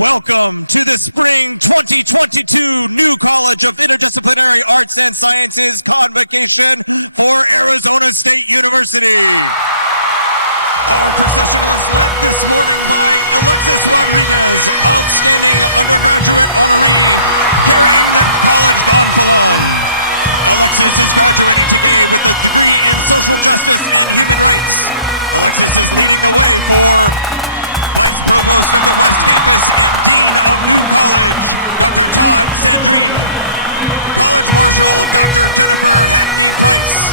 Welcome to the Spring 2022 New College of Interdisciplinary Arts and Sciences Convocation for Arizona State University. Our processional is led this morning by Alexis Rodriguez, outstanding undergraduate honoree, carrying the college gonfalon. Alexis is graduating today with a degree in social justice and human rights. Alexis is leading the way for Vice Provost of the West Campus and Dean of New College, Dr. Todd Sandrin. College Marshal, Dr. Jennifer Hackney Price.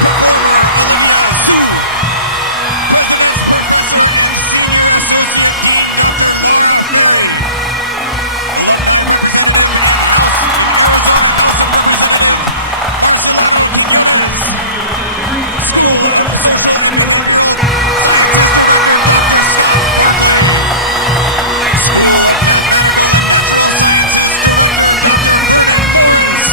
Performer, Olivia Hsu. President's Professor and Senior Associate Dean, Dr. Lara Ferry. Alumni Representative and Arizona House of Representative, Marcelo Quinones. School of Social and Behavioral Sciences Director, Dr. Scott Barclay. School of Mathematical and Natural Sciences Director, Dr. Vernon Morris.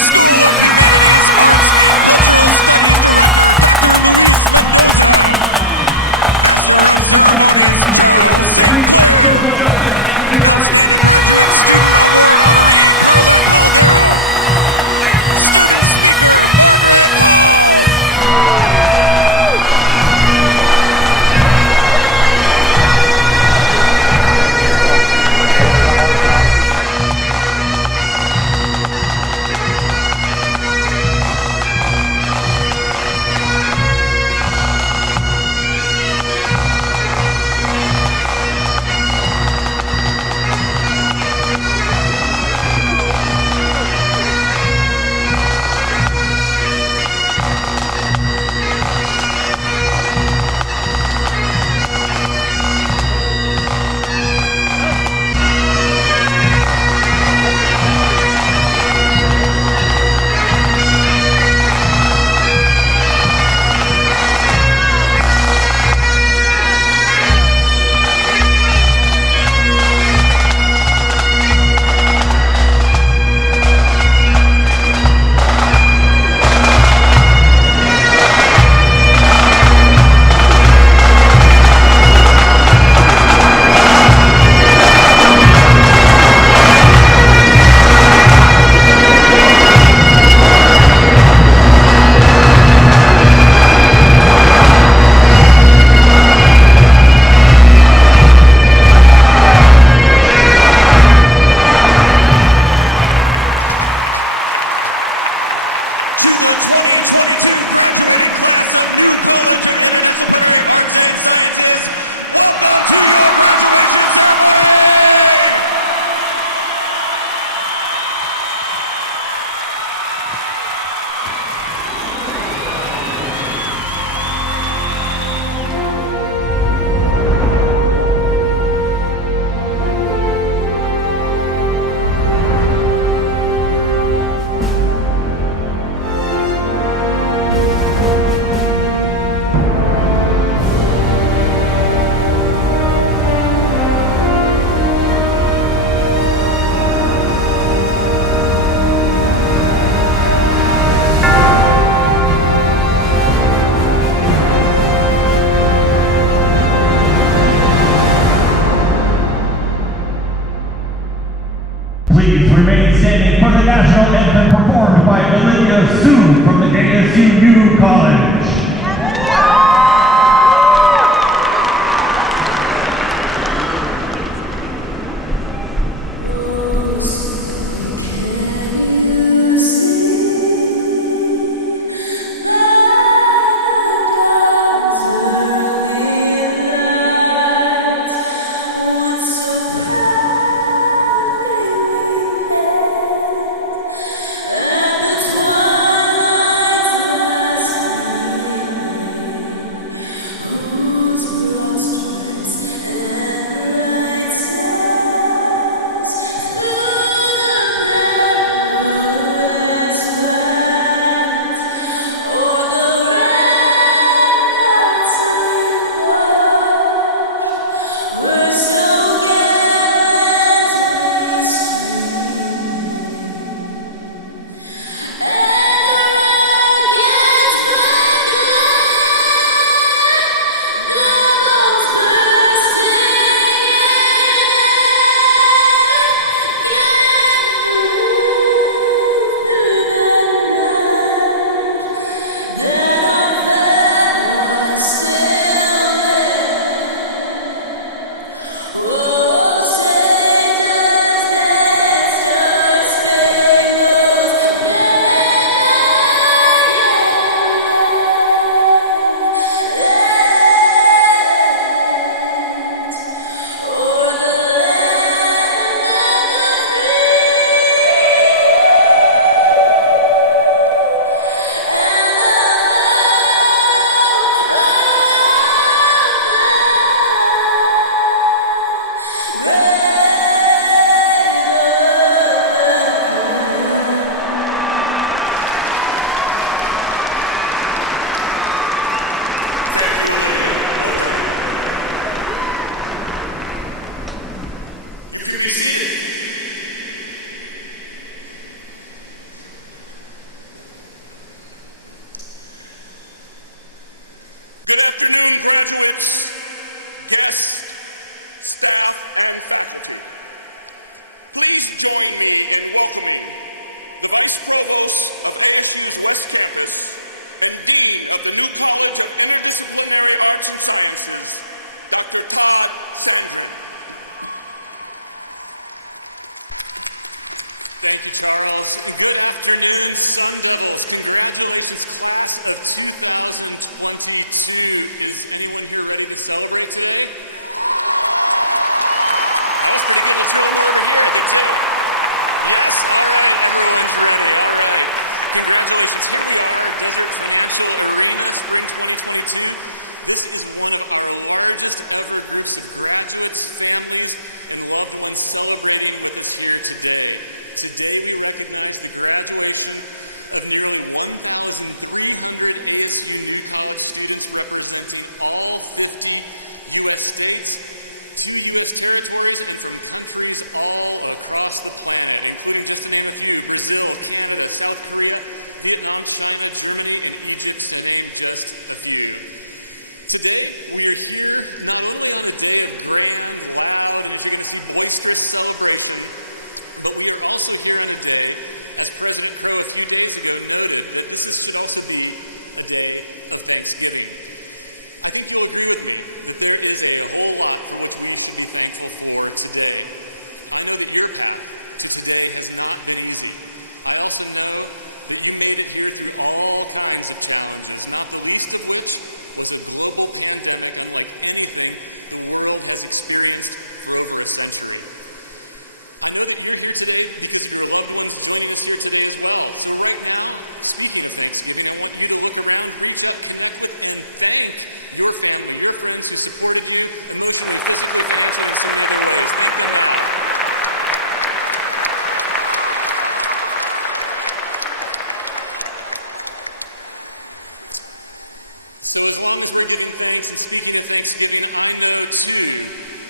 School of Humanities, Arts, and Cultural Studies Director, Dr. Luis Mendoza. Master of Ceremonies, Charles St. Clair. Outstanding Graduate Student Award honoree, Carla Caldera. Student Speaker, Margaret Hall. Graduates, guests, staff, and faculty, please join me in welcoming the Vice Provost of ASU's West Campus and Dean of the new College of Interdisciplinary Arts and Sciences, Dr. Todd Sandrin. Thank you, Charles. Good afternoon, Sun Devils. Congratulations, class of 2022. Is anyone here ready to celebrate today? That was pretty good. Let's hear a little more over here, I think, too. Yes? All right, everyone's ready. All right. Congratulations. Here we are, Desert Financial Arena, Spring 2022. This is one of our largest ever groups of graduates, families, and loved ones celebrating with us here today. Today we recognize the graduation of nearly 1,300 ASU New College students representing all 50 U.S. states, 2 U.S. territories, and from countries all across the planet, including, just to name a few, Brazil, Canada, South Korea, Vietnam, China, Germany, and Egypt, to name just a few. Today, we are here not only on a day of grand, loud, and as you're going to see, boisterous celebration, but we are also here on a day, as President Crow a few days ago noted, that should also be a day of Thanksgiving. I think you'll agree with me that there is a whole lot for which we should be thankful for today. I know that your path to today has not been easy. I also know that you made it here through all kinds of challenges, not the least of which was a global pandemic unlike anything the world has experienced for over a century. I know that you're here today because of your loved ones joining us here today as well. So right now, speaking of Thanksgiving, I want you to look around, reach out, connect with, and thank your family, your friends who supported you emotionally, physically, financially, and so many other ways. Thank them now. So as long as we're giving thanks and speaking of Thanksgiving, I know too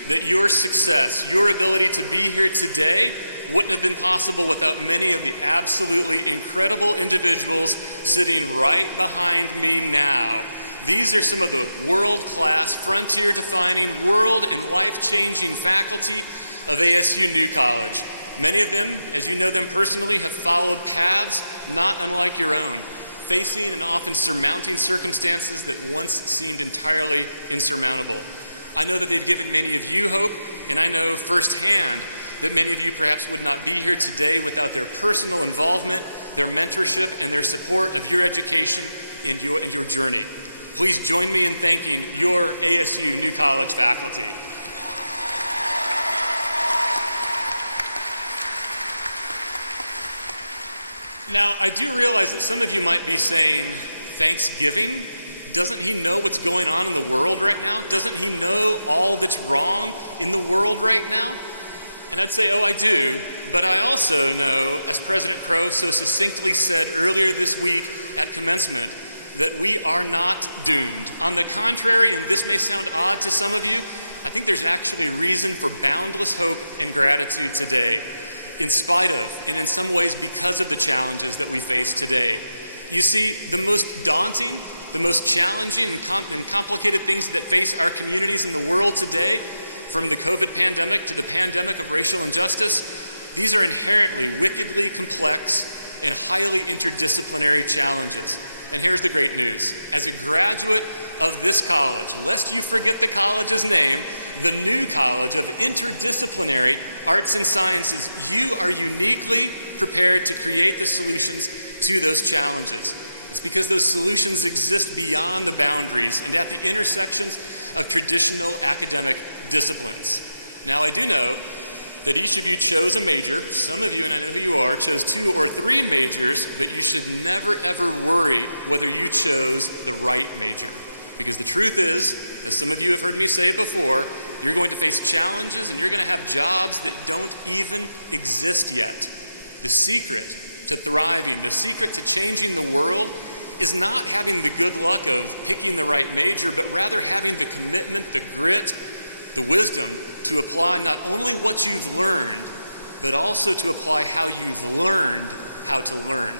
that your success, your ability to be here today wouldn't have been possible without many of the absolutely incredible individuals sitting right behind me now. These are some of the world-class, frontier-defining, world and life-changing faculty of ASU New College. Many of them, as you know them personally, have followed paths not unlike your own, facing and often surmounting circumstances that once seemed entirely insurmountable. I know that they've given many of you hope, and I know firsthand that many of you perhaps would not be here today without their personal involvement, their mentorship, and their support of your education and your journey. Please join me in thanking your ASU New College faculty. Now, I do realize that some of you might be saying, Thanksgiving? Doesn't he know what's going on in the world right now? Doesn't he know all that's wrong in the world right now? And I'd say, oh, I do. But I also know, as President Crow so succinctly said earlier this week at commencement, that we are not doomed. On the contrary, and this may sound odd to some of you, I think there's actually reason for boundless hope and gratitude today, in spite of, and in some ways because of the challenges that we face today. You see, the most daunting, the most challenging and complicated things that face our communities in the world today, from the COVID pandemic to the pandemic of racial injustice, these are inherently wickedly complex and highly interdisciplinary challenges. And here's the great news. As a graduate of this college, lest you forget the college's name, the new College of Interdisciplinary Arts and Sciences. You are uniquely prepared to create the solutions to those challenges. It's because those solutions exist beyond the boundaries and at the intersections of traditional academic disciplines. Now, I do know that each of you chose a major. Some of you, and I know who you are, chose 2 or 3 majors, but you should never ever worry whether you chose the right major. Because the truth is, as some of you have heard me say before, you're going to face challenges and you're going to have jobs that don't even exist yet. The secret to thriving, the secret to changing the world is not having the good luck of picking the right major, but rather having the commitment, the grit, the wisdom to apply not only what you've learned, but also to apply how you've learned how to learn.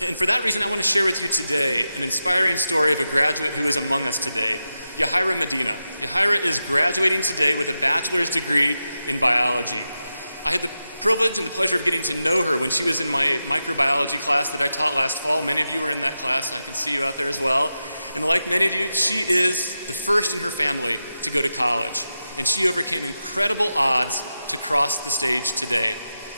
And for that reason, I want to share with you today an inspiring story of a graduate who is among us today, Yahaira Medina. Yahaira is graduating today with a bachelor's degree in biology. I had the privilege and the pleasure of getting to know her when she was in my microbiology class that I taught last fall. Many of you were in that class. I can see you out there as well. And like many of you, she is the first in her family to go to college. And she overcame incredible odds to cross the stage today.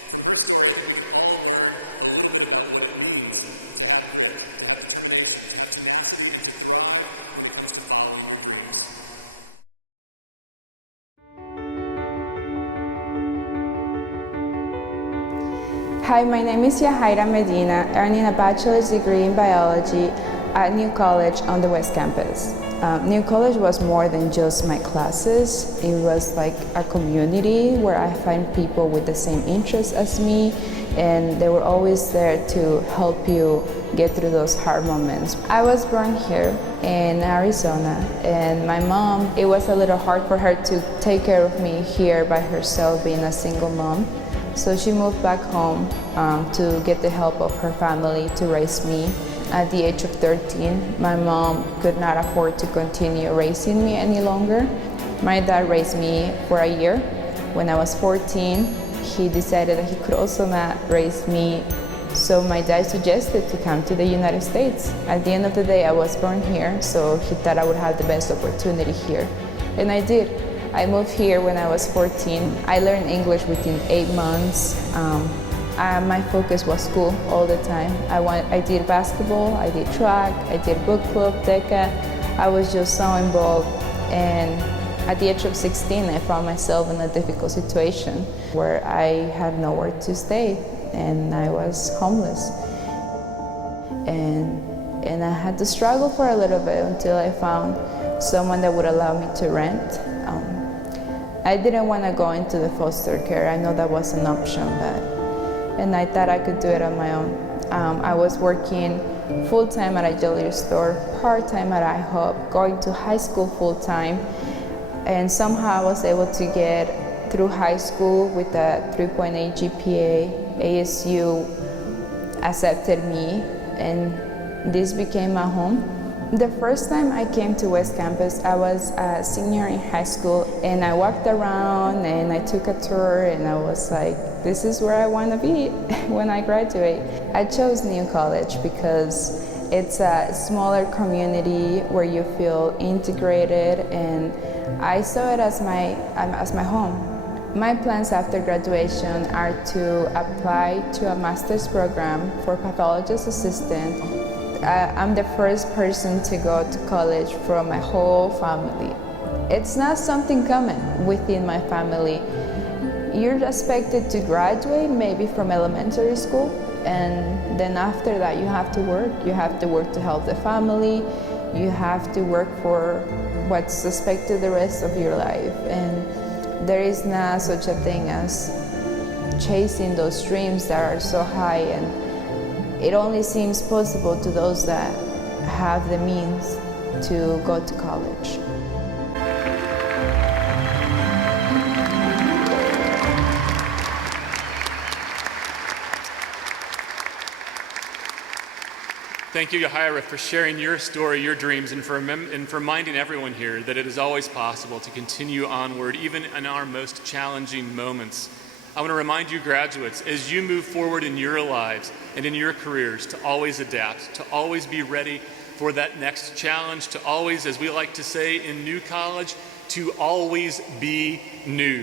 From her story, I think we can all learn a little bit about what it means to have grit, to have determination, to have tenacity, and to thrive when it comes to following your dreams. Hi, my name is Yahaira Medina, earning a bachelor's degree in biology at New College on the West Campus. New College was more than just my classes. It was like a community where I find people with the same interests as me, and they were always there to help you get through those hard moments. I was born here in Arizona, and my mom, it was a little hard for her to take care of me here by herself, being a single mom. So she moved back home to get the help of her family to raise me. At the age of 13, my mom could not afford to continue raising me any longer. My dad raised me for a year. When I was 14, he decided that he could also not raise me, so my dad suggested to come to the United States. At the end of the day, I was born here, so he thought I would have the best opportunity here. And I did. I moved here when I was 14. I learned English within 8 months. My focus was school all the time. I did basketball, I did track, I did book club, DECA. I was just so involved, and at the age of 16, I found myself in a difficult situation where I had nowhere to stay, and I was homeless. And I had to struggle for a little bit until I found someone that would allow me to rent. I didn't want to go into the foster care. I know that was an option, and I thought I could do it on my own. I was working full-time at a jewelry store, part-time at IHOP, going to high school full-time, and somehow I was able to get through high school with a 3.8 GPA. ASU accepted me, and this became my home. The first time I came to West Campus, I was a senior in high school, and I walked around and I took a tour, and I was like, this is where I want to be when I graduate. I chose New College because it's a smaller community where you feel integrated, and I saw it as my home. My plans after graduation are to apply to a master's program for pathologist assistant. I'm the first person to go to college from my whole family. It's not something common within my family. You're expected to graduate maybe from elementary school, and then after that you have to work. You have to work to help the family. You have to work for what's expected the rest of your life. And there is not such a thing as chasing those dreams that are so high, and it only seems possible to those that have the means to go to college. Thank you, Yahaira, for sharing your story, your dreams, and for reminding everyone here that it is always possible to continue onward, even in our most challenging moments. I want to remind you, graduates, as you move forward in your lives and in your careers, to always adapt, to always be ready for that next challenge to always, as we like to say in New College, to always be new,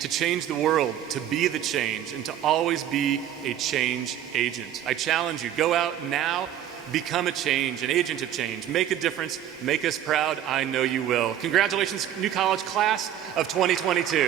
to change the world, to be the change, and to always be a change agent. I challenge you, go out now, become a change, an agent of change, make a difference, make us proud. I know you will. Congratulations, New College class of 2022.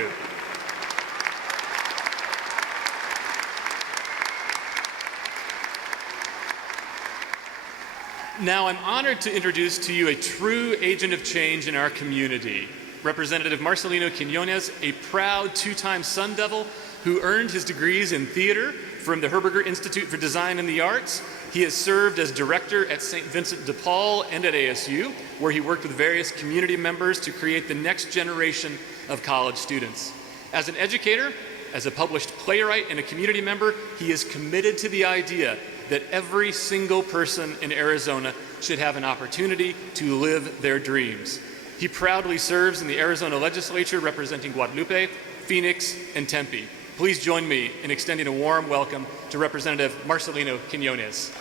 Now I'm honored to introduce to you a true agent of change in our community, Representative Marcelo Quinones, a proud two-time Sun Devil who earned his degrees in theater from the Herberger Institute for Design and the Arts. He has served as director at St. Vincent de Paul and at ASU, where he worked with various community members to create the next generation of college students. As an educator, as a published playwright and a community member, he is committed to the idea that every single person in Arizona should have an opportunity to live their dreams. He proudly serves in the Arizona legislature representing Guadalupe, Phoenix, and Tempe. Please join me in extending a warm welcome to Representative Marcelo Quinones.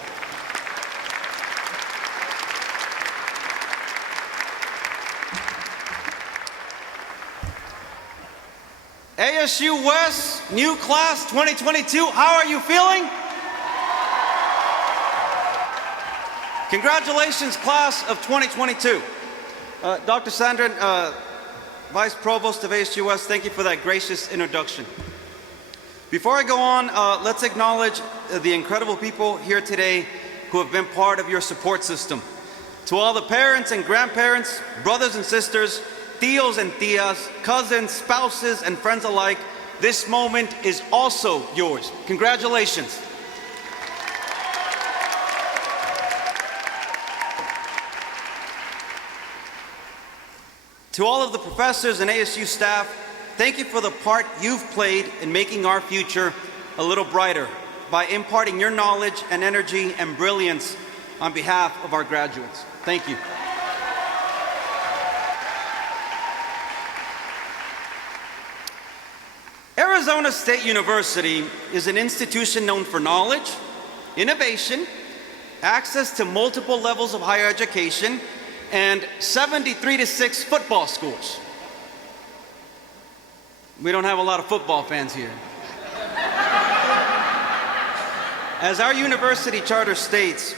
ASU West, new class 2022, how are you feeling? Congratulations, class of 2022. Dr. Sandrin, Vice Provost of ASU West, thank you for that gracious introduction. Before I go on, let's acknowledge the incredible people here today who have been part of your support system. To all the parents and grandparents, brothers and sisters, tios and tias, cousins, spouses, and friends alike, this moment is also yours. Congratulations. To all of the professors and ASU staff, thank you for the part you've played in making our future a little brighter by imparting your knowledge and energy and brilliance on behalf of our graduates. Thank you. Arizona State University is an institution known for knowledge, innovation, access to multiple levels of higher education, and 73-6 football schools. We don't have a lot of football fans here. As our university charter states,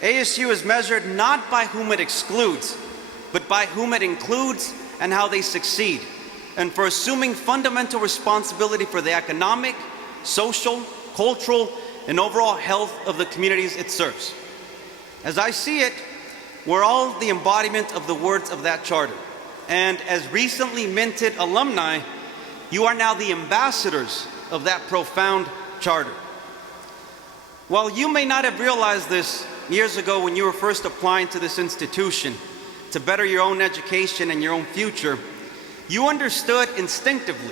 ASU is measured not by whom it excludes, but by whom it includes and how they succeed, and for assuming fundamental responsibility for the economic, social, cultural, and overall health of the communities it serves. As I see it, we're all the embodiment of the words of that charter. And as recently minted alumni, you are now the ambassadors of that profound charter. While you may not have realized this years ago when you were first applying to this institution to better your own education and your own future, you understood instinctively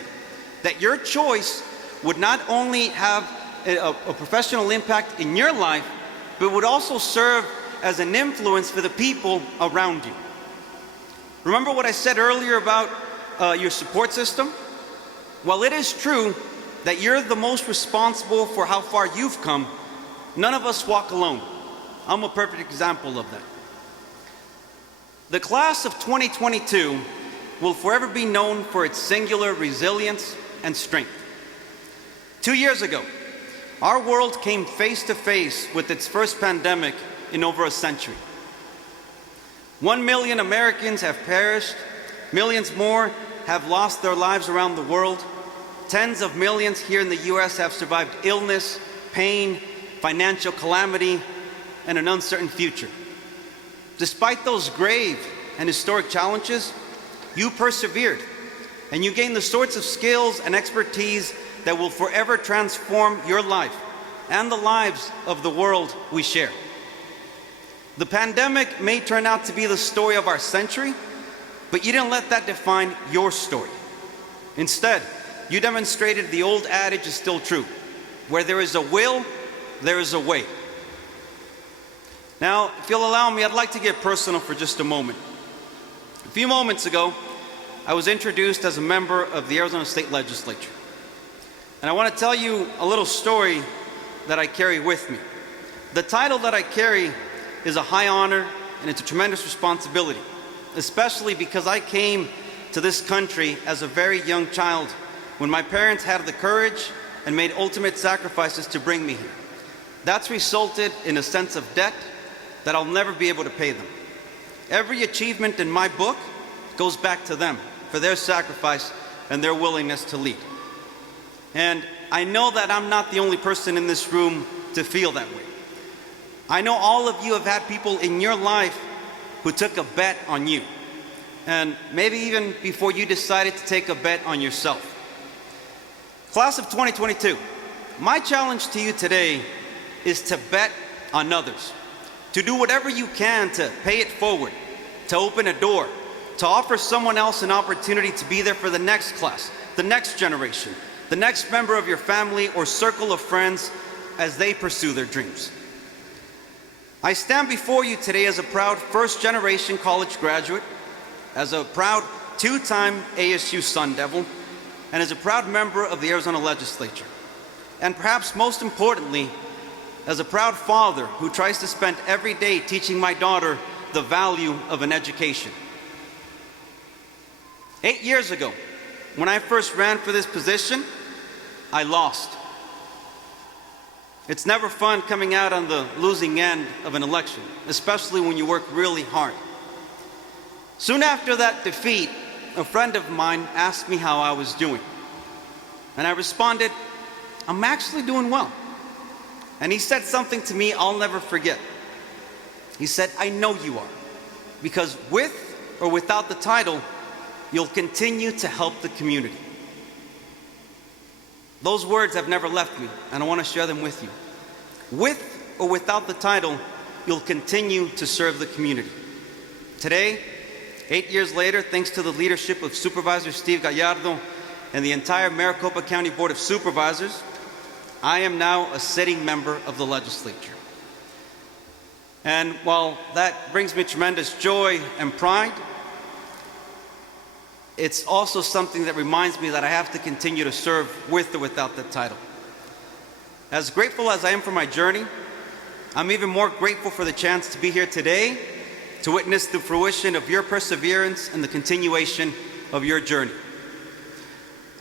that your choice would not only have a professional impact in your life, but would also serve as an influence for the people around you. Remember what I said earlier about your support system? While it is true that you're the most responsible for how far you've come, none of us walk alone. I'm a perfect example of it. The class of 2022 will forever be known for its singular resilience and strength. 2 years ago, our world came face to face with its first pandemic in over a century. 1 million Americans have perished, millions more have lost their lives around the world, tens of millions here in the US have survived illness, pain, financial calamity, and an uncertain future. Despite those grave and historic challenges, you persevered, and you gained the sorts of skills and expertise that will forever transform your life and the lives of the world we share. The pandemic may turn out to be the story of our century, but you didn't let that define your story. Instead, you demonstrated the old adage is still true. Where there is a will, there is a way. Now, if you'll allow me, I'd like to get personal for just a moment. A few moments ago, I was introduced as a member of the Arizona State Legislature. And I want to tell you a little story that I carry with me. The title that I carry is a high honor and it's a tremendous responsibility, especially because I came to this country as a very young child when my parents had the courage and made ultimate sacrifices to bring me here. That's resulted in a sense of debt that I'll never be able to pay them. Every achievement in my book goes back to them for their sacrifice and their willingness to lead. And I know that I'm not the only person in this room to feel that. I know all of you have had people in your life who took a bet on you. And maybe even before you decided to take a bet on yourself. Class of 2022, my challenge to you today is to bet on others. To do whatever you can to pay it forward, to open a door, to offer someone else an opportunity to be there for the next class, the next generation, the next member of your family or circle of friends as they pursue their dreams. I stand before you today as a proud first-generation college graduate, as a proud two-time ASU Sun Devil, and as a proud member of the Arizona Legislature. And perhaps most importantly, as a proud father who tries to spend every day teaching my daughter the value of an education. 8 years ago, when I first ran for this position, I lost. It's never fun coming out on the losing end of an election, especially when you work really hard. Soon after that defeat, a friend of mine asked me how I was doing. And I responded, I'm actually doing well. And he said something to me I'll never forget. He said, I know you will, because with or without the title, you'll continue to help the community. Those words have never left me, and I want to share them with you. With or without the title, you'll continue to serve the community. Today, 8 years later, thanks to the leadership of Supervisor Steve Gallardo and the entire Maricopa County Board of Supervisors, I am now a sitting member of the legislature. And while that brings me tremendous joy and pride, it's also something that reminds me that I have to continue to serve with or without the title. As grateful as I am for my journey, I'm even more grateful for the chance to be here today to witness the fruition of your perseverance and the continuation of your journey.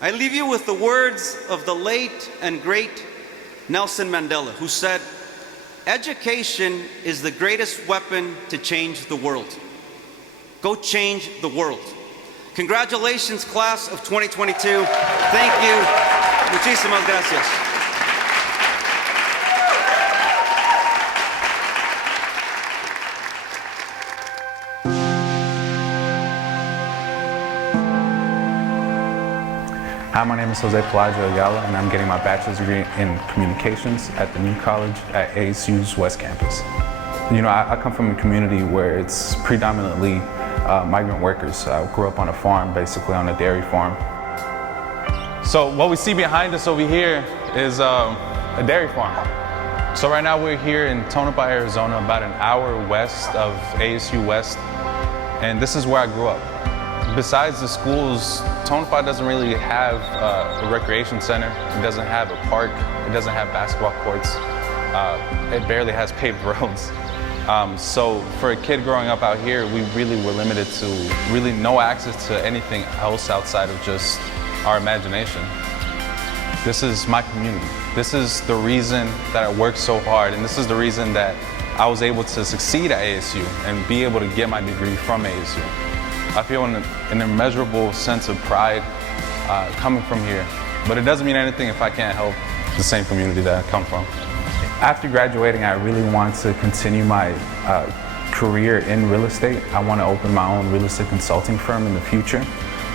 I leave you with the words of the late and great Nelson Mandela, who said, education is the greatest weapon to change the world. Go change the world. Congratulations, class of 2022. Hi, my name is Jose Gala, and I'm getting my bachelor's degree in communications at the New College at ASU's West Campus. You know, I come from a community where it's predominantly migrant workers. I grew up on a farm, basically on a dairy farm. So what we see behind us over here is a dairy farm. So right now we're here in Tonopah, Arizona, about an hour west of ASU West, and this is where I grew up. Besides the schools, Tonopah doesn't really have a recreation center. It doesn't have a park. It doesn't have basketball courts. It barely has paved roads. So for a kid growing up out here, we really were limited to really no access to anything else outside of just our imagination. This is my community. This is the reason that I worked so hard. And this is the reason that I was able to succeed at ASU and be able to get my degree from ASU. I feel an immeasurable sense of pride coming from here, but it doesn't mean anything if I can't help the same community that I come from. After graduating, I really want to continue my career in real estate. I want to open my own real estate consulting firm in the future.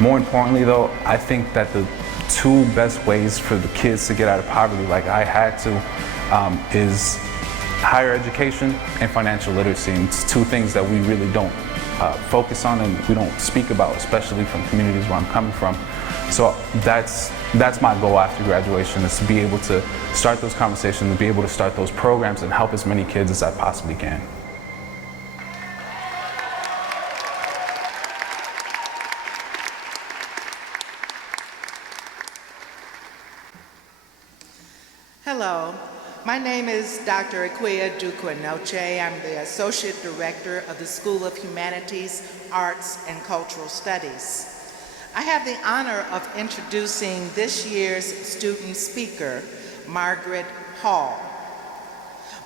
More importantly though, I think that the two best ways for the kids to get out of poverty like I had to is higher education and financial literacy. And it's two things that we really don't focus on and we don't speak about, especially from communities where I'm coming from. So that's my goal after graduation, is to be able to start those conversations and be able to start those programs and help as many kids as I possibly can. School of Humanities, Arts, and Cultural Studies. I have the honor of introducing this year's student speaker, Margaret Hall.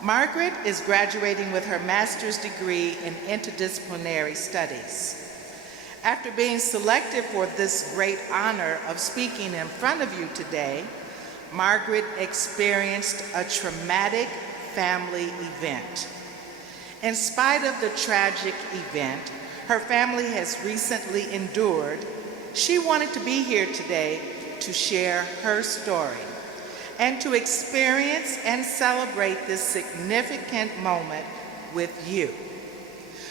Margaret is graduating with her master's degree in interdisciplinary studies. After being selected for this great honor of speaking in front of you today, Margaret experienced a traumatic family event. In spite of the tragic event her family has recently endured, she wanted to be here today to share her story and to experience and celebrate this significant moment with you.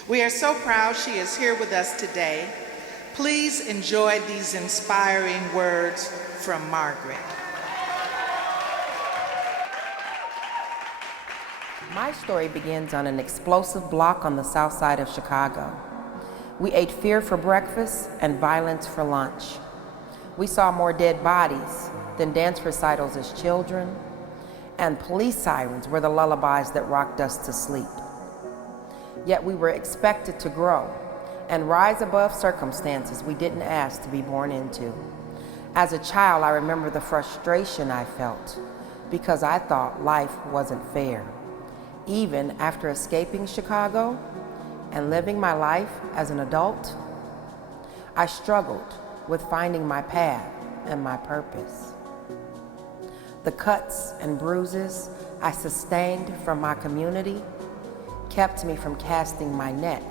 We are so proud she is here with us today. Please enjoy these inspiring words from Margaret. My story begins on an explosive block on the south side of Chicago. We ate fear for breakfast and violence for lunch. We saw more dead bodies than dance recitals as children, and police sirens were the lullabies that rocked us to sleep. Yet we were expected to grow and rise above circumstances we didn't ask to be born into. As a child, I remember the frustration I felt because I thought life wasn't fair. Even after escaping Chicago and living my life as an adult, I struggled with finding my path and my purpose. The cuts and bruises I sustained from my community kept me from casting my net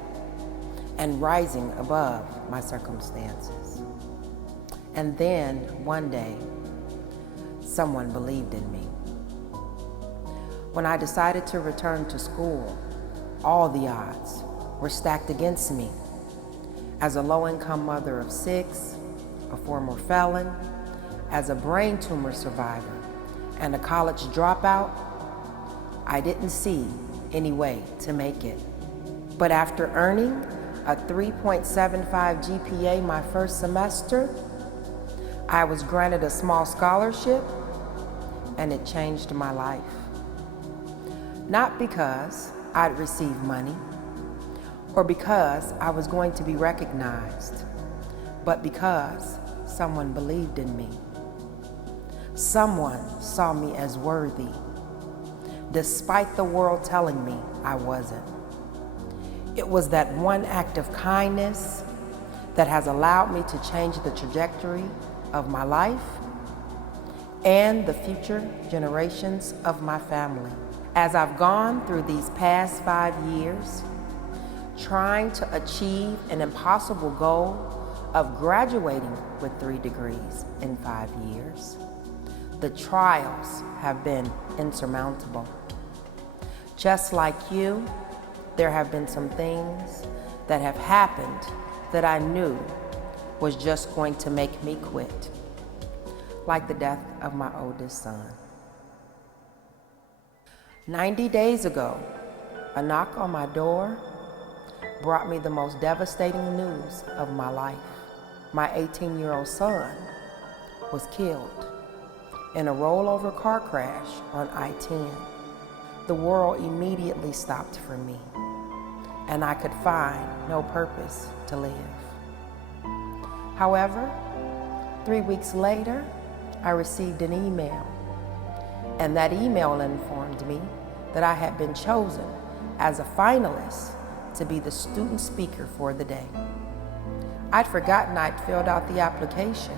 and rising above my circumstances. And then, one day, someone believed in me. When I decided to return to school, all the odds were stacked against me. As a low-income mother of 6, a former felon, as a brain tumor survivor, and a college dropout, I didn't see any way to make it. But after earning a 3.75 GPA my first semester, I was granted a small scholarship, and it changed my life. Not because I'd received money, or because I was going to be recognized, but because someone believed in me. Someone saw me as worthy, despite the world telling me I wasn't. It was that one act of kindness that has allowed me to change the trajectory of my life and the future generations of my family. As I've gone through these past 5 years, trying to achieve an impossible goal of graduating with 3 degrees in 5 years, the trials have been insurmountable. Just like you, there have been some things that have happened that I knew was just going to make me quit, like the death of my oldest son. 90 days ago, a knock on my door brought me the most devastating news of my life. My 18-year-old son was killed in a rollover car crash on I-10. The world immediately stopped for me, and I could find no purpose to live. However, 3 weeks later, I received an email, and that email informed me that I had been chosen as a finalist to be the student speaker for the day. I'd forgotten I'd filled out the application.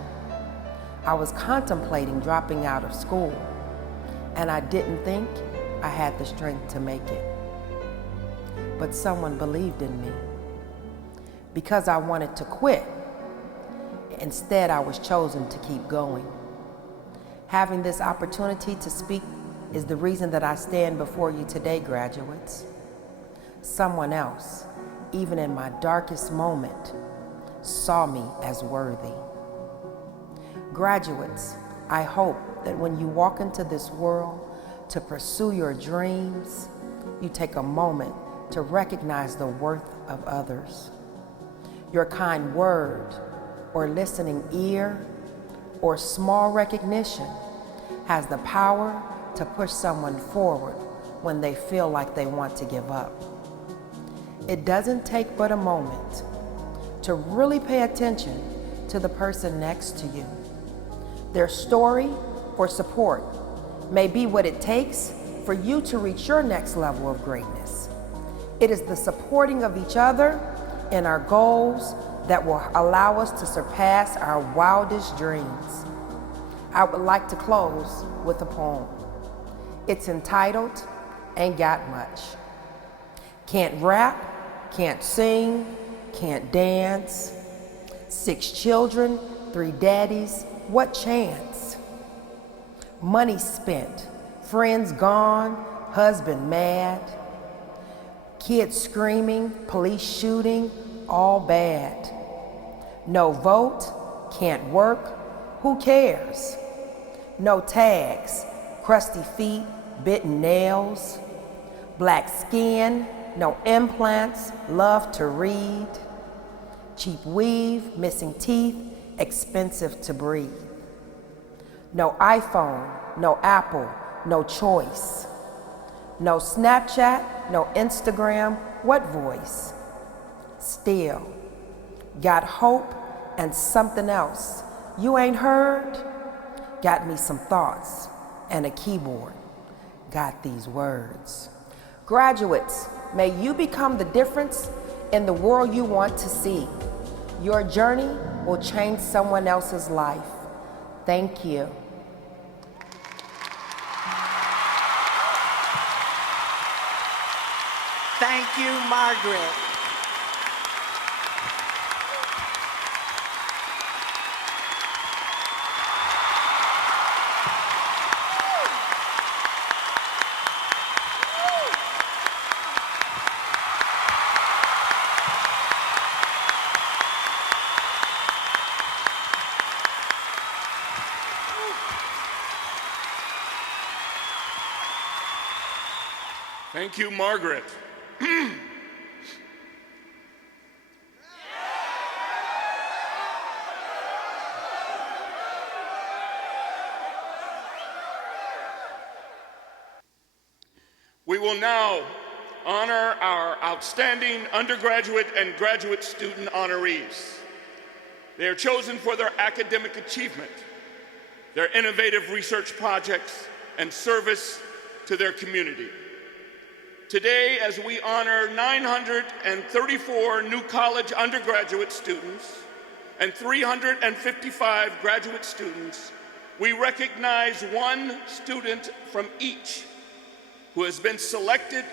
I was contemplating dropping out of school, and I didn't think I had the strength to make it. But someone believed in me. Because I wanted to quit, instead I was chosen to keep going. Having this opportunity to speak is the reason that I stand before you today, graduates. Someone else, even in my darkest moment, saw me as worthy. Graduates, I hope that when you walk into this world to pursue your dreams, you take a moment to recognize the worth of others. Your kind word, or listening ear, or small recognition has the power to push someone forward when they feel like they want to give up. It doesn't take but a moment to really pay attention to the person next to you. Their story or support may be what it takes for you to reach your next level of greatness. It is the supporting of each other in our goals that will allow us to surpass our wildest dreams. I would like to close with a poem. It's entitled, Ain't Got Much. Can't rap, can't sing, can't dance. 6 children, 3 daddies, what chance? Money spent, friends gone, husband mad. Kids screaming, police shooting, all bad. No vote, can't work, who cares? No tags, crusty feet, bitten nails. Black skin, no implants, love to read. Cheap weave, missing teeth, expensive to breathe. No iPhone, no Apple, no choice. No Snapchat, no Instagram, what voice? Still, got hope and something else. You ain't heard? Got me some thoughts and a keyboard. Got these words. Graduates, may you become the difference in the world you want to see. Your journey will change someone else's life. Thank you. Thank you, Margaret. We will now honor our outstanding undergraduate and graduate student honorees. They are chosen for their academic achievement, their innovative research projects, and service to their community. Today, as we honor 934 new college undergraduate students and 355 graduate students, we recognize one student from each who has been selected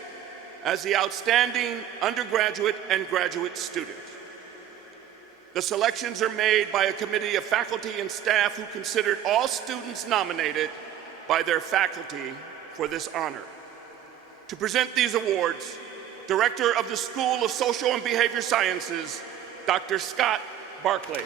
as the outstanding undergraduate and graduate student. The selections are made by a committee of faculty and staff who considered all students nominated by their faculty for this honor. To present these awards, Director of the School of Social and Behavior Sciences, Dr. Scott Barclay.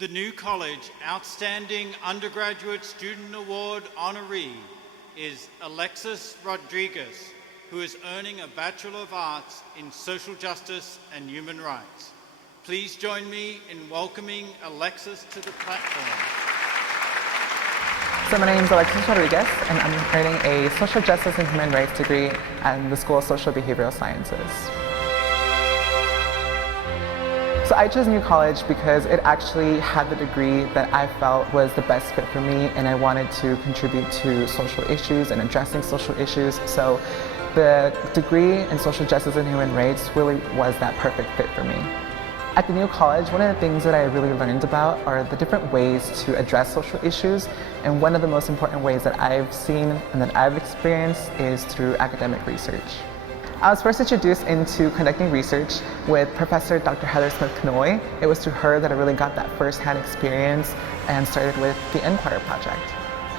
The New College Outstanding Undergraduate Student Award honoree is Alexis Rodriguez, who is earning a Bachelor of Arts in Social Justice and Human Rights. Please join me in welcoming Alexis to the platform. So my name is Alexis Rodriguez, and I'm earning a Social Justice and Human Rights degree at the School of Social Behavioral Sciences. So I chose New College because it actually had a degree that I felt was the best fit for me, and I wanted to contribute to social issues and addressing social issues. So the degree in Social Justice and Human Rights really was that perfect fit for me. At the New College, one of the things that I really learned about are the different ways to address social issues, and one of the most important ways that I've seen and that I've experienced is through academic research. I was first introduced into conducting research with Professor Dr. Yahaira Medina. It was through her that I really got that first-hand experience and started with the Empire Project.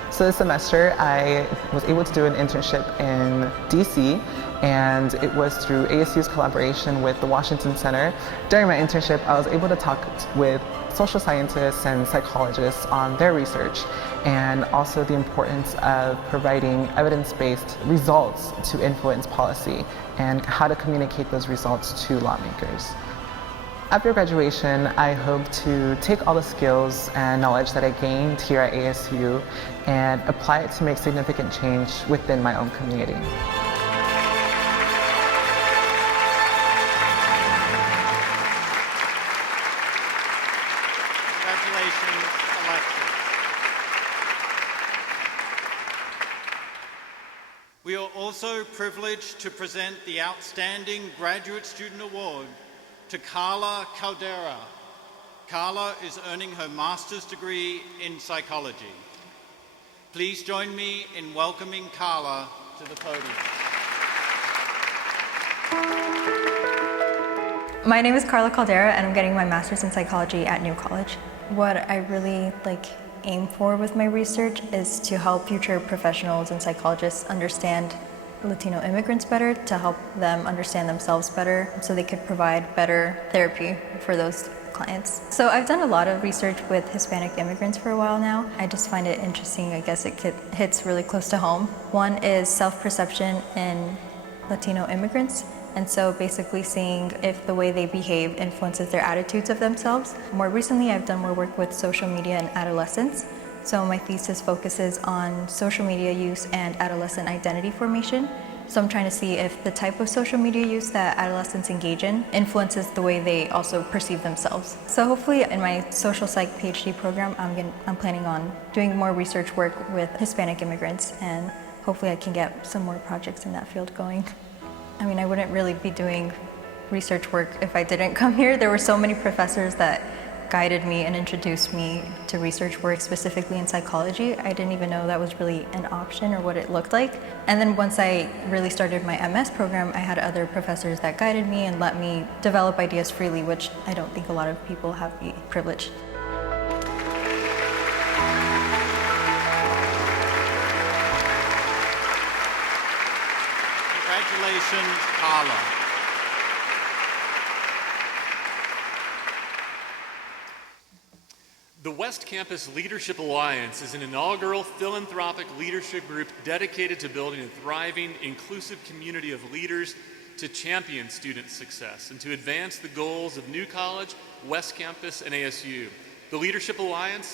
So this semester, I was able to do an internship in DC, and it was through ASU's collaboration with the Washington Center. During my internship, I was able to talk with social scientists and psychologists on their research, and also the importance of providing evidence-based results to influence policy, and how to communicate those results to lawmakers. After graduation, I hope to take all the skills and knowledge that I gained here at ASU and apply it to make significant change within my own community. We are also privileged to present the Outstanding Graduate Student Award to Carla Caldera. Carla is earning her master's degree in psychology. Please join me in welcoming Carla to the podium. My name is Carla Caldera, and I'm getting my master's in psychology at New College. What I really aim for with my research is to help future professionals and psychologists understand Latino immigrants better, to help them understand themselves better so they can provide better therapy for those clients. So I've done a lot of research with Hispanic immigrants for a while now. I just find it interesting. I guess it hits really close to home. One is self-perception in Latino immigrants, and so basically seeing if the way they behave influences their attitudes of themselves. More recently, I've done more work with social media and adolescents. So my thesis focuses on social media use and adolescent identity formation. So I'm trying to see if the type of social media use that adolescents engage in influences the way they also perceive themselves. So hopefully in my social psych PhD program, I'm planning on doing more research work with Hispanic immigrants, and hopefully I can get some more projects in that field going. I mean, I wouldn't really be doing research work if I didn't come here. There were so many professors that guided me and introduced me to research work specifically in psychology. I didn't even know that was really an option or what it looked like. And then once I really started my MS program, I had other professors that guided me and let me develop ideas freely, which I don't think a lot of people have the privilege. Leadership Alliance is an inaugural philanthropic leadership group dedicated to building a thriving, inclusive community of leaders to champion student success and to advance the goals of New College, West Campus, and ASU. The Leadership Alliance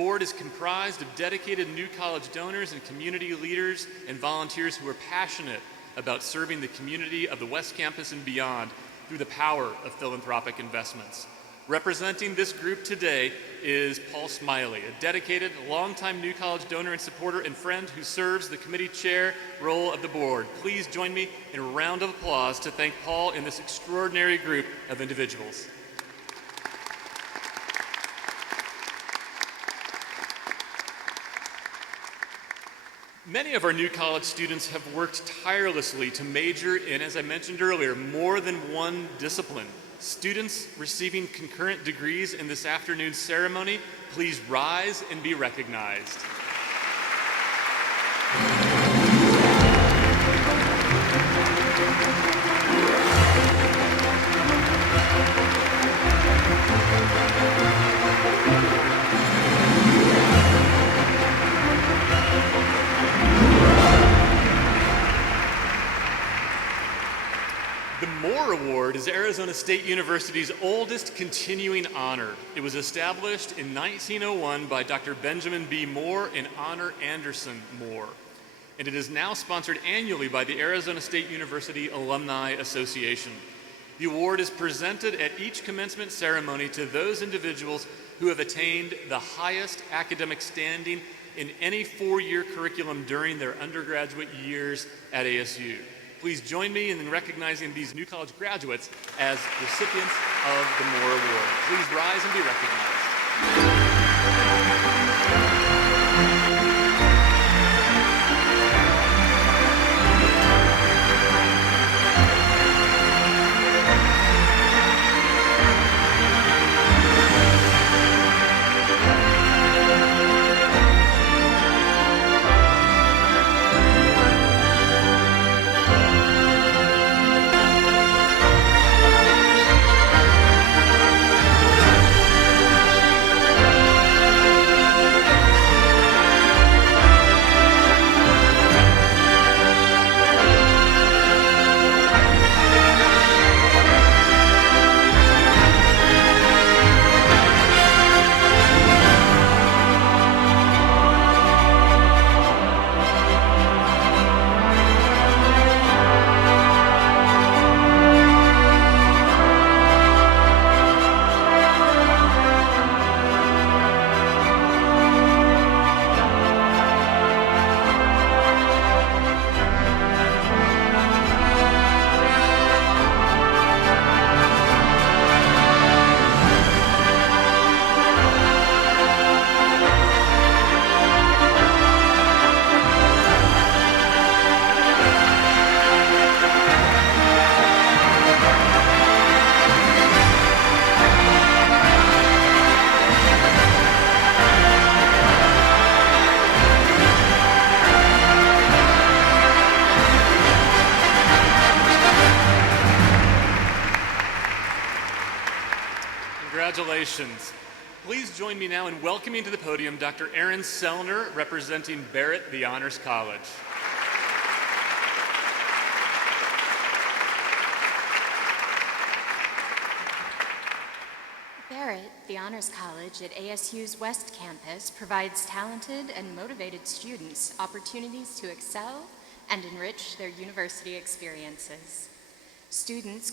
board is comprised of dedicated New College donors and community leaders and volunteers who are passionate about serving the community of the West Campus and beyond through the power of philanthropic investments. Representing this group today is Paul Smiley, dedicated, longtime New College donor and supporter and friend who serves the committee chair role of the board. Please join me in a round of applause to thank Paul and this extraordinary group of individuals. Many of our New College students have worked tirelessly to major in, as I mentioned earlier, more than one discipline. Students receiving concurrent degrees in this afternoon's ceremony, please rise and be recognized. Sponsored annually by the Arizona State University Alumni Association. The award is presented at each commencement ceremony to those individuals who have attained the highest academic standing in any four-year curriculum during their undergraduate years at ASU. Please join me in recognizing these New College graduates as recipients of the award.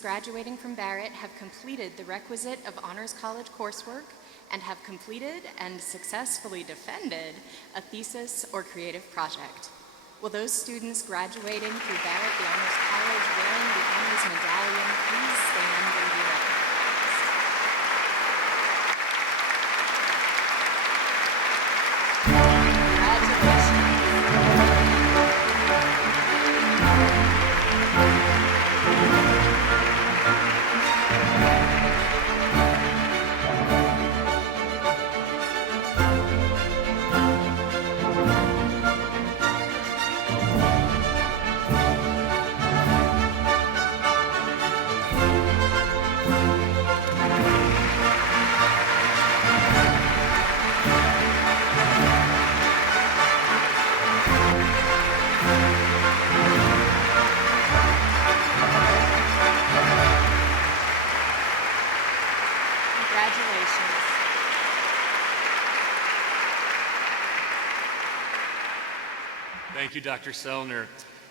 graduating from Barrett have completed the requisite of Honors College coursework and have completed and successfully defended a thesis or creative project. Will those students graduate?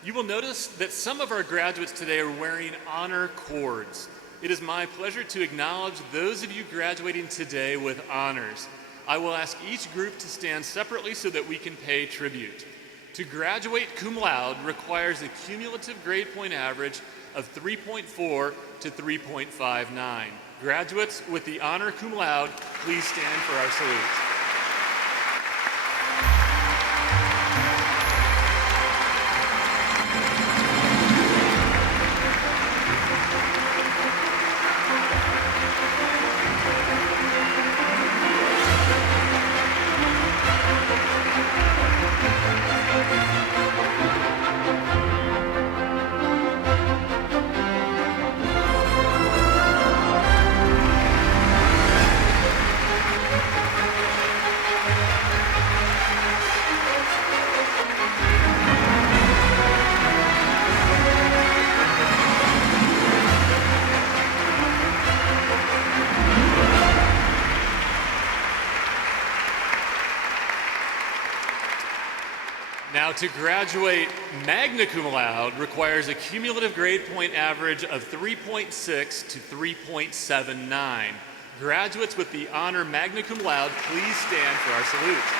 You will notice that some of our graduates today are wearing honor cords. It is my pleasure to acknowledge those of you graduating today with honors. I will ask each group to stand separately so that we can pay tribute. To graduate cum laude requires a cumulative grade point average of 3.4 to 3.59. Graduates with the honor cum laude, please stand for our stage. To graduate magna cum laude requires a cumulative grade point average of 3.6 to 3.79. Graduates with the honor magna cum laude, please stand for our salute.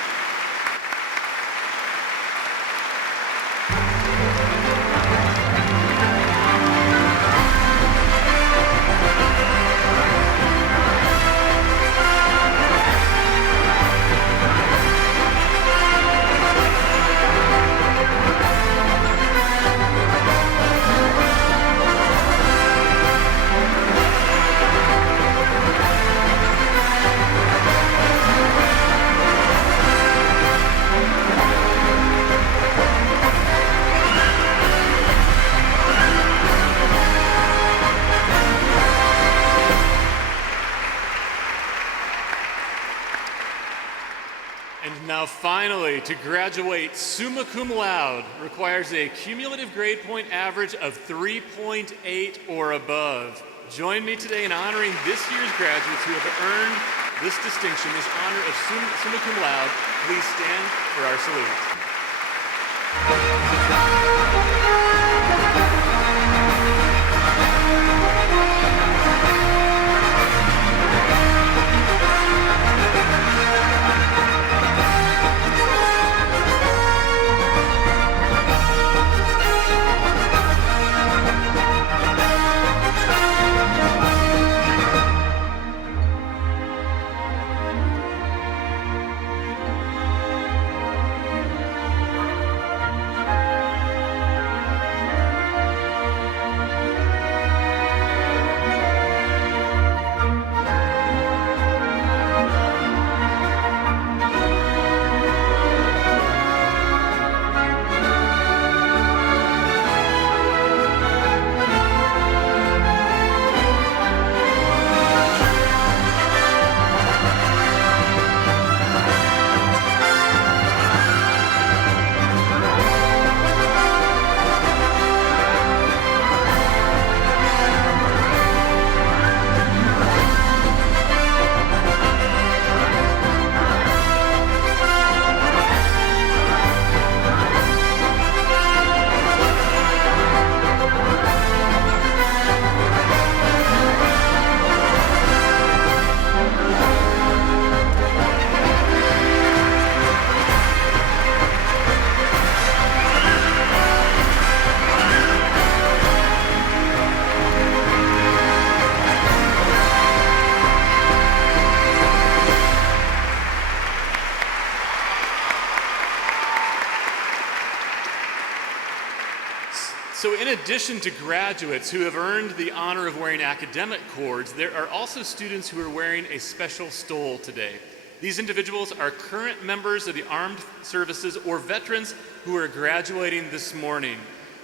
graduates who have earned the honor of wearing academic cords, there are also students who are wearing a special stole today. These individuals are current members of the armed services or veterans who are graduating this morning.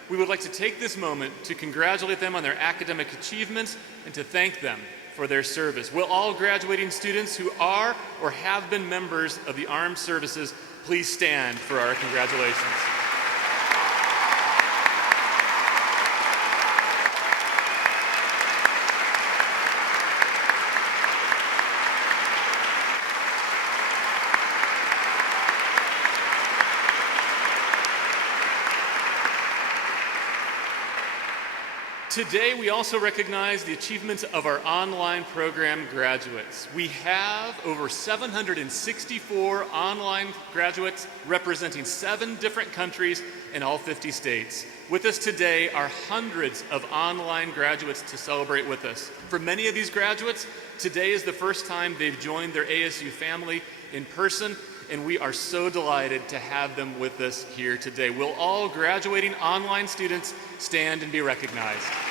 We would like to take this moment to congratulate them on their academic achievements and to thank them for their service. Will all graduating students who are or have been members of the armed services please stand for our congratulations. Today, we also recognize the achievements of our online program graduates. We have over 764 online graduates representing 7 different countries in all 50 states. With us today are hundreds of online graduates to celebrate with us. For many of these graduates, today is the first time they've joined their ASU family in person, and we are so delighted to have them with us here today. Will all graduating online students stand and be recognized?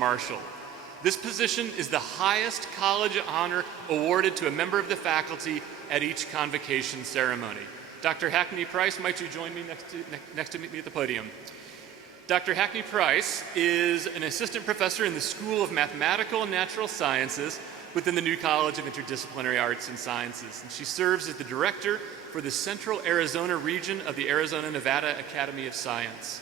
Marshal. This position is the highest college honor awarded to a member of the faculty at each convocation ceremony. Dr. Hackney Price, might you join me next to the podium? Dr. Hackney Price is an assistant professor in the School of Mathematical and Natural Sciences within the new College of Interdisciplinary Arts and Sciences. She serves as the director for the Central Arizona region of the Arizona-Nevada Academy of Science.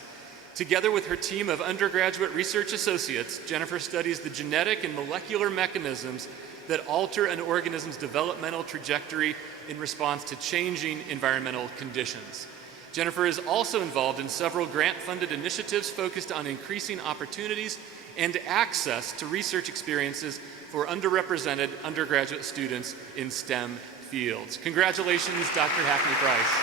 Together with her team of undergraduate research associates, Jennifer studies the genetic and molecular mechanisms that alter an organism's developmental trajectory in response to changing environmental conditions. Jennifer is also involved in several grant-funded initiatives focused on increasing opportunities and access to research experiences for underrepresented undergraduate students in STEM fields. Congratulations, Dr. Hackney.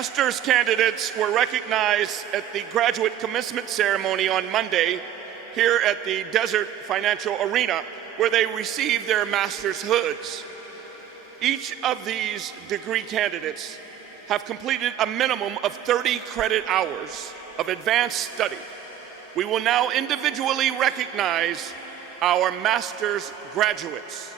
Master's candidates were recognized at the graduate commencement ceremony on Monday here at the Desert Financial Arena, where they received their master's hoods. Each of these degree candidates have completed a minimum of 30 credit hours of advanced study. We will now individually recognize our master's graduates.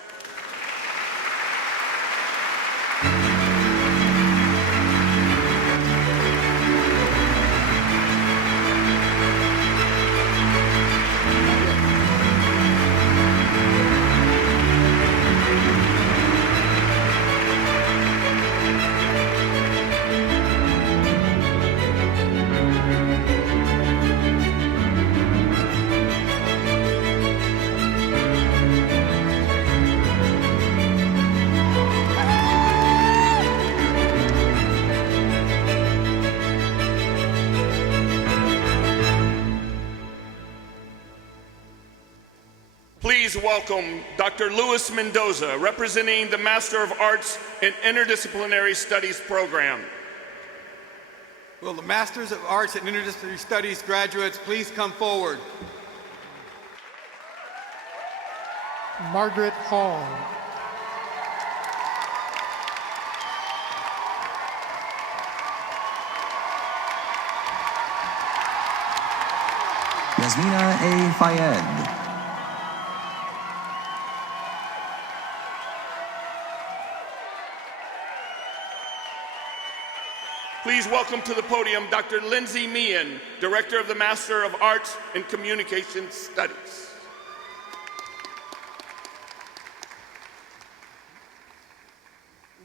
Mendoza, representing the Master of Arts in Interdisciplinary Studies program. Will the Masters of Arts in Interdisciplinary Studies graduates please come forward? Margaret Hall. Please welcome to the podium Dr. Lindsay Meehan, Director of the Master of Arts in Communication Studies.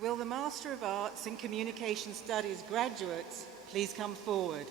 Will the Master of Arts in Communication Studies graduates please come forward.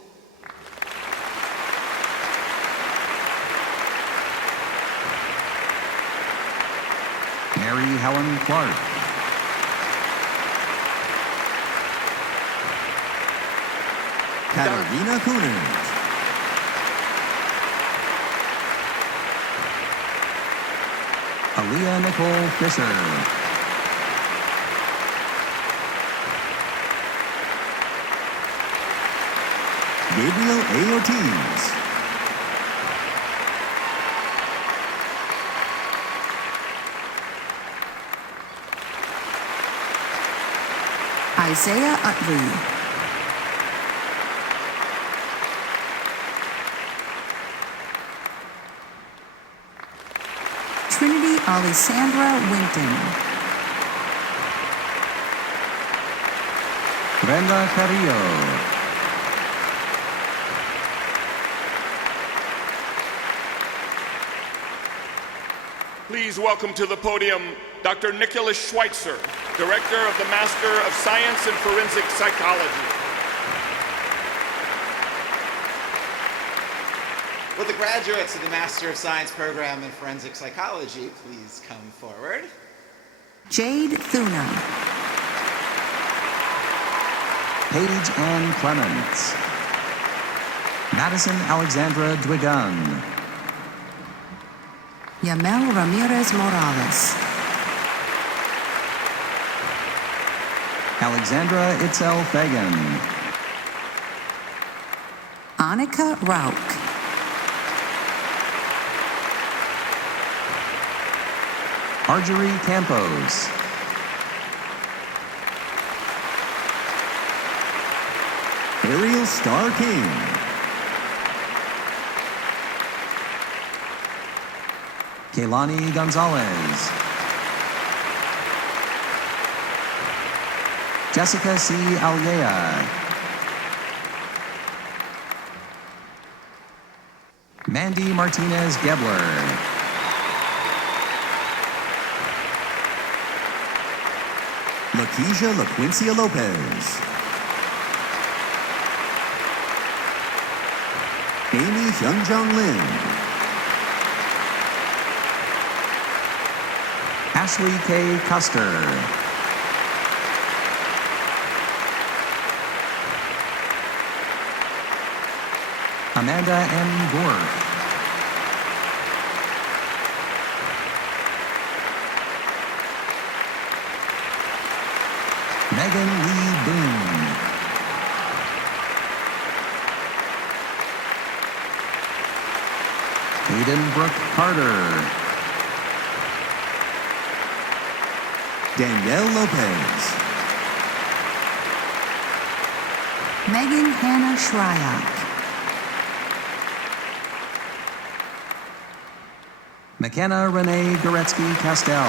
McKenna Renee Goretsky-Castell.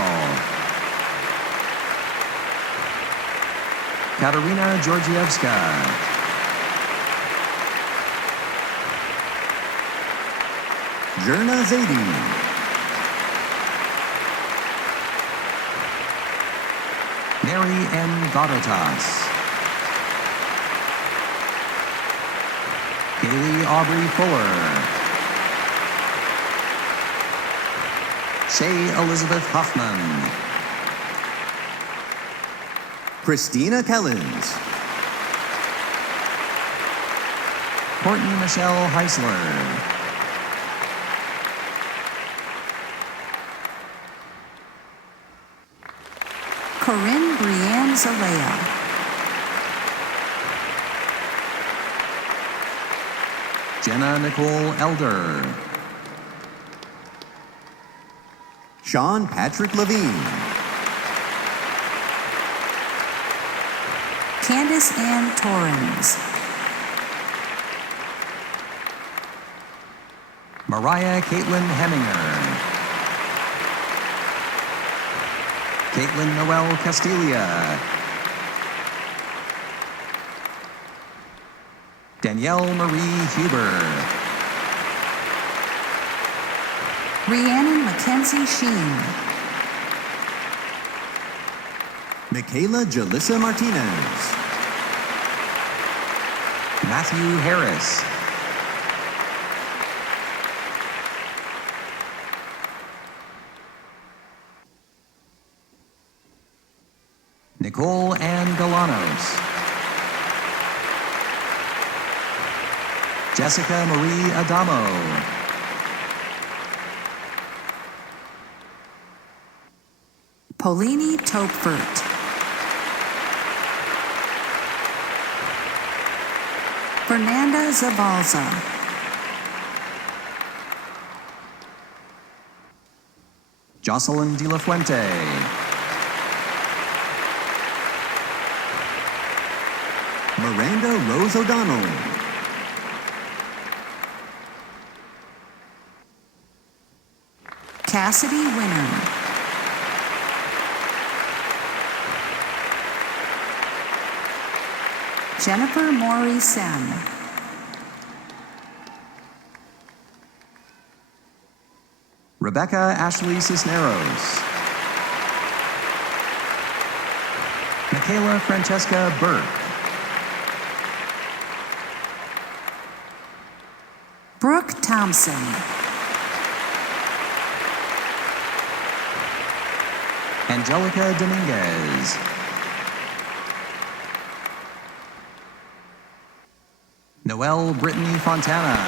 Katarina Jokowska. Jana Zayden. Mary Ann Barbatas. Katie Audrey Fuller. Elizabeth Hoffman. Christina Kelly. Courtney Michelle Hansen. Sean Patrick Levine. Candace Ann Torrens. Mariah Caitlin Henry. Caitlin Noel Castilla. Danielle Marie Huber. Leanne Mackenzie Sheen. Michaela Jalissa Martinez. Jessica Marie Navarro. Polini Tofert. Fernanda Zavalza. Jocelyn De La Fuente. Miranda Rosalini. Cassidy Lane. Jennifer Morrison. Rebecca Ashley Cisneros. Michaela Francesca Burke. Brooke Thompson. Angelica Dominguez. Noelle Brittany Fontana.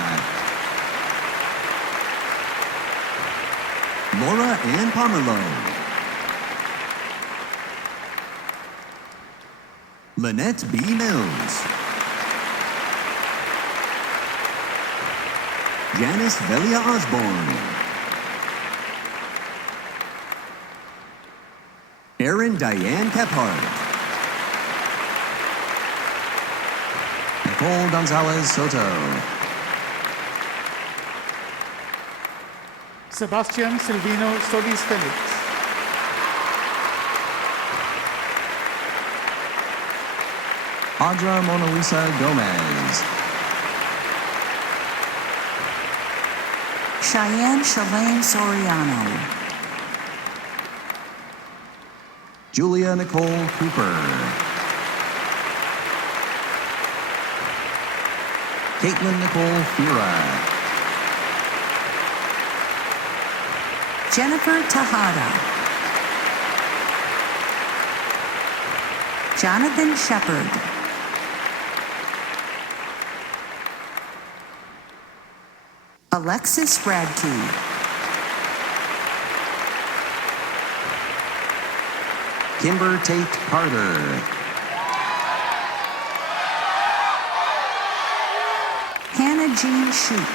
Laura Lynn Harlow. Lynette B. Mills. Janice Delia Osborne. Erin Diane Gephardt. Nicole Gonzalez Soto. Sebastian Silvino Solisco. Audra Melissa Gomez. Cheyenne Cheyenne Soriano. Julia Nicole Cooper. Caitlin Nicole Freeland. Jennifer Tavara. Jonathan Shepard. Alexis Bradtree. Kimber Tate Carter. Hannah Jean Sheep.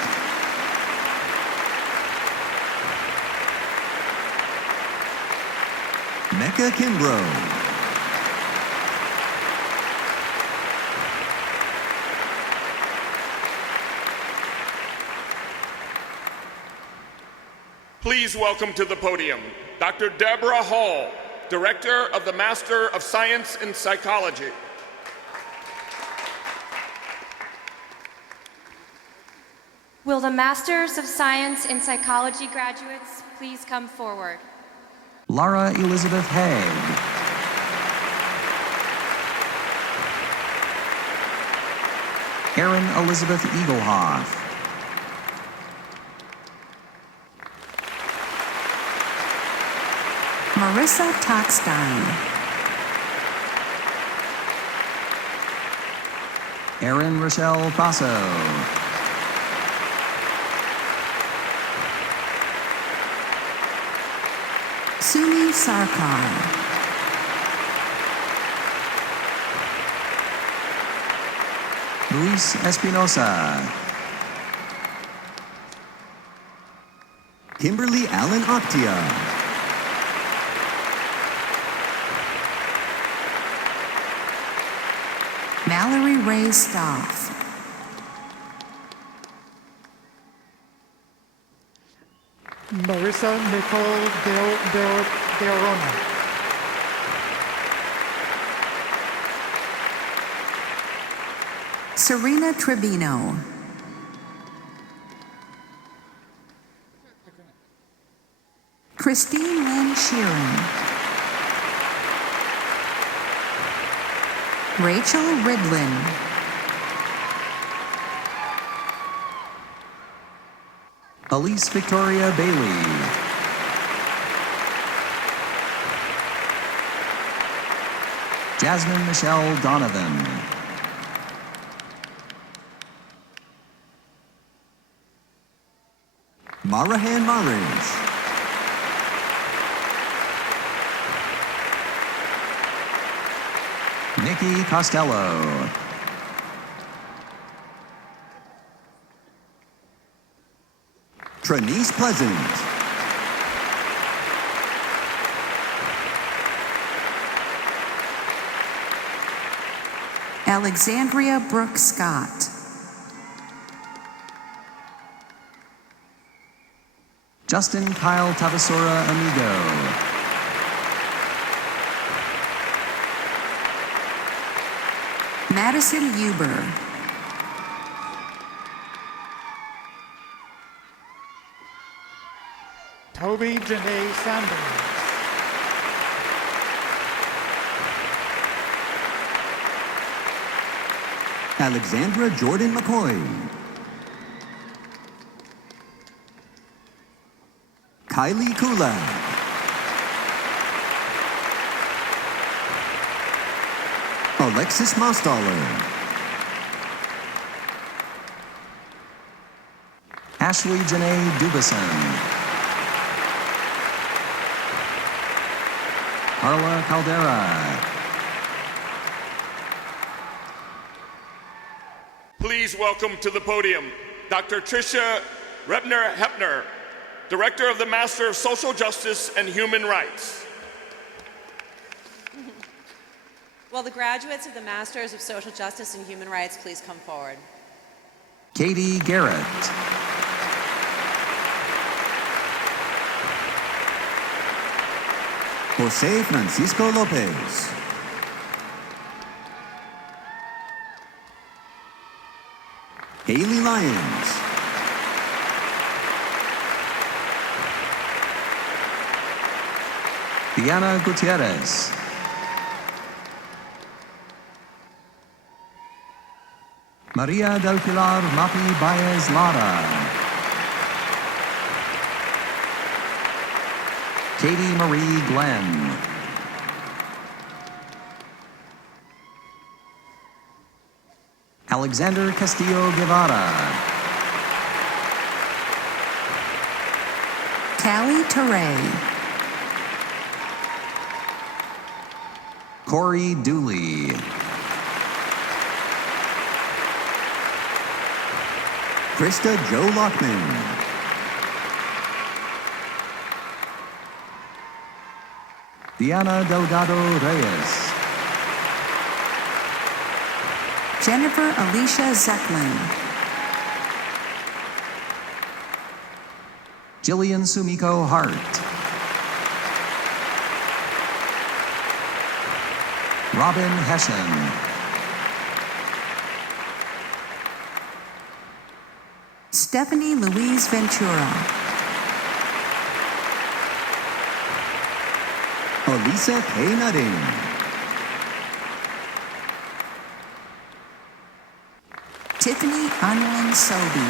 Mecca Kingler. Please welcome to the podium Dr. Deborah Hall, Director of the Master of Science in Psychology. Will the Masters of Science in Psychology graduates please come forward? Lara Elizabeth Hay. Erin Elizabeth Eaglehoff. Marissa Totsky. Erin Rochelle Casa. Sumi Salka. Luis Espinosa. Kimberly Allen Locktier. Mallory Ray Scott. Marissa Nicole Gray. Serena Trevino. Christine Manchur. Rachel Goodwin. Elise Victoria Bailey. Jasmine Michelle Donovan. Lara Ferry. Costello. Trinice Pleasant. Alexandria Brooke Scott. Justin Kyle Tatasora Negro. Madison Wheeler. Toby Alexandra Jordan McCoy. Kylie Kula. Alexis Moscow. Ashley Janae Dubison. Carla Caldera. Please welcome to the podium Dr. Tricia Rebner-Hepner, Director of the Master of Social Justice and Human Rights. Will the graduates of the Masters of Social Justice and Human Rights please come forward? Katie Garrett. Jose Francisco Lopez. Haley Lyons. Diana Gutierrez. Maria del Pilar Martin Baez Lara. Katie Marie Bland. Alexander Castillo Guevara. Carrie Torre. Corey Dooley. Krista Joe Lockton. Diana Delgado Reyes. Jennifer Alicia Zeppi. Jillian Sumiko Hart. Robin Hession. Stephanie Louise Ventura. Elisa O'Neill. Tiffany Hunt Selby.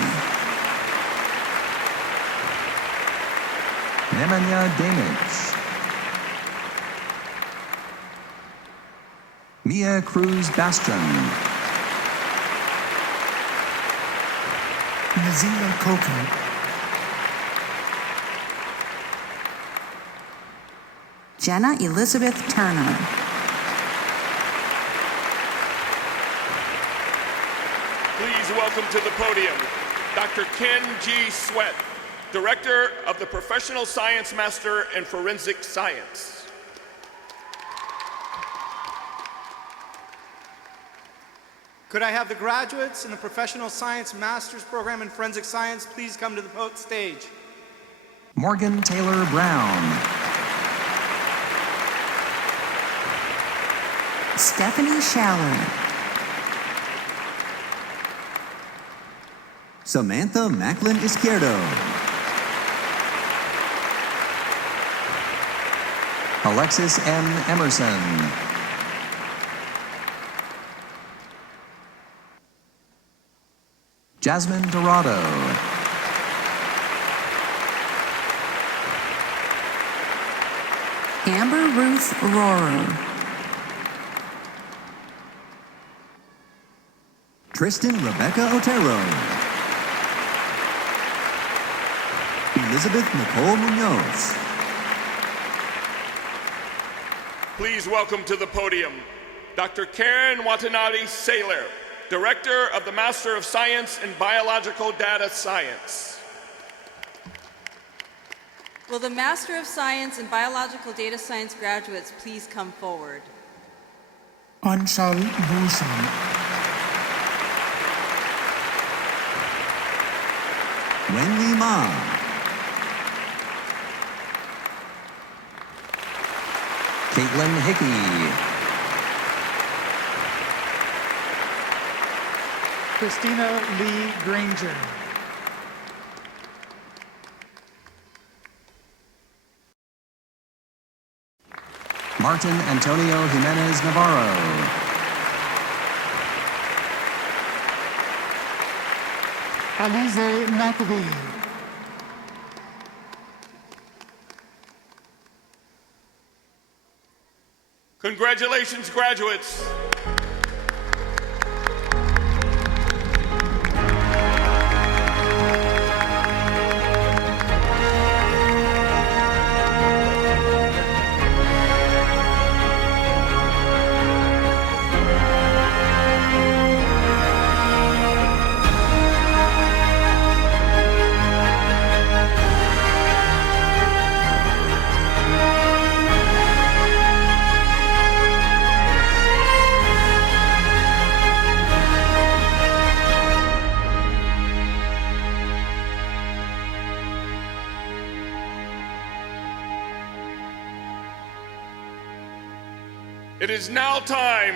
Maria Daniels. Mia Cruz Bastion. Zena Coker. Jenna Elizabeth Turner. Director of the Professional Science Master in Forensic Science. Could I have the graduates in the Professional Science Master's Program in Forensic Science please come to the podium stage? Morgan Taylor Brown. Stephanie Sharon. Samantha Macklin Izquierdo. Alexis M. Emerson. Jasmine Dorado. Amber Ruth Lauren. Tristan Rebecca Otero. Will the Master of Science and Biological Data Science graduates please come forward? Ansari Hussain. Congratulations, graduates. It is now time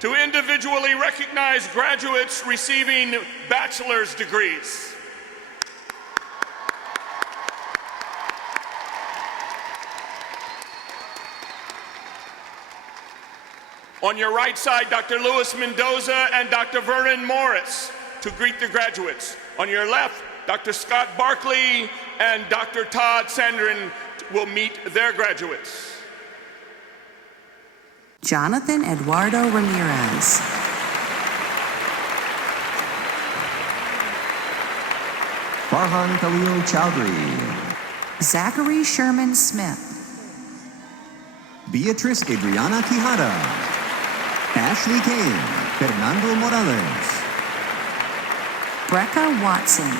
to individually recognize graduates receiving bachelor's degrees. On your right side, Dr. Louis Mendoza and Dr. Vernon Morris to greet the graduates. On your left, Dr. Scott Barclay and Dr. Todd Sandrin will meet their graduates. Jonathan Eduardo Ramirez. Zachary Sherman Smith. Beatrice Adriana Quintero. Ashley Hay. Fernando Williams. Becca Watson.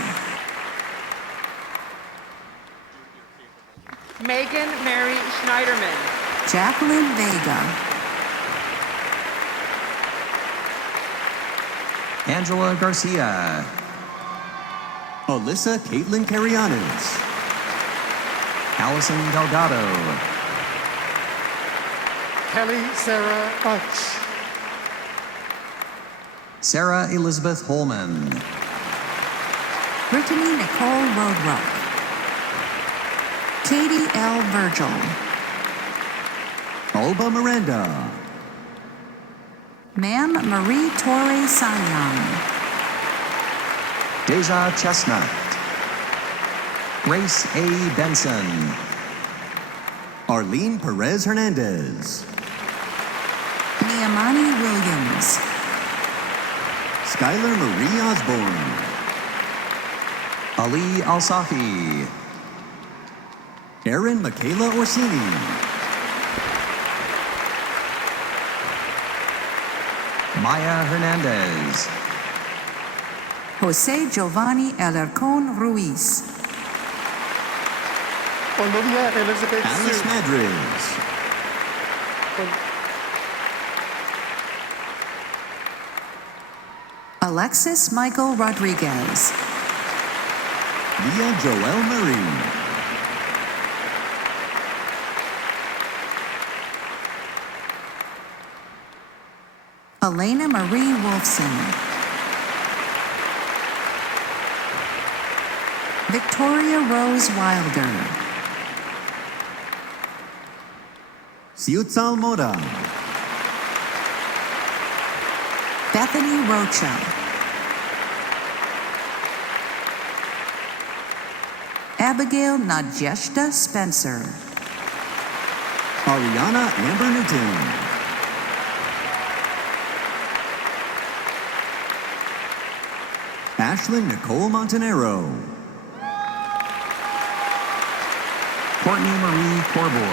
Megan Mary Carter. Jacqueline Lee. Angela Garcia. Alyssa Caitlin Arianes. Allison Delgado. Sarah Elizabeth Holman. Brittany Nicole Marlowe. Katie L. Virgin. Alba Miranda. Ma'am Marie Torrey Simon. Deja Chester. Grace A. Benson. Arlene Perez Hernandez. Naomi Williams. Skylar Marie Osborne. Ali Alsafi. Erin Michaela Orsini. Maya Hernandez. Jose Giovanni Alarcón Ruiz. Alexis Michael Rodriguez. Elena Marie Wilson. Victoria Rose Ryan. Siutza Moda. Bethany Rochi. Abigail Najeshta Spencer. Ariana Benedetto. Ashley Nicole Montenero. Courtney Marie Porter.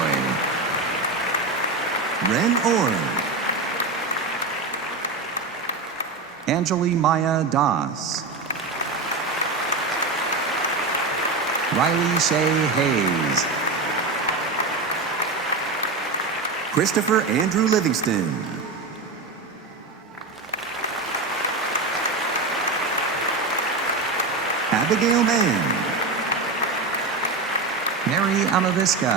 Lynn Owen. Angeli Maya Das. Riley Shay Hayes. Christopher Andrew Livingston. Abigail May. Mary Alamiska.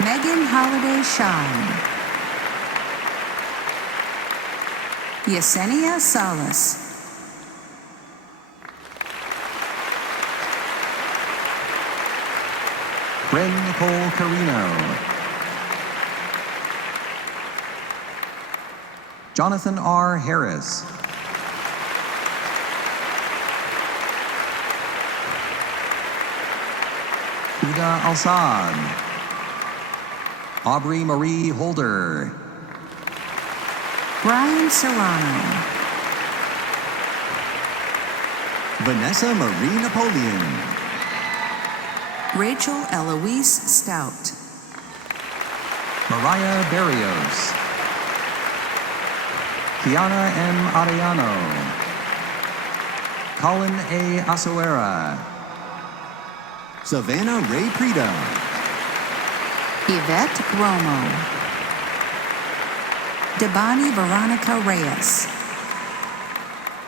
Megan Holiday Shaw. Yesenia Salas. Jonathan R. Harris. Tina Assad. Aubrey Marie Holder. Ryan Serrano. Vanessa Marie Hogan. Rachel Eloise Stout. Mariah Barrios. Kiara M. Ariano. Colin A. Asamera. Savannah Ray Kuda. Yvette Roman. Devani Veronica Reyes.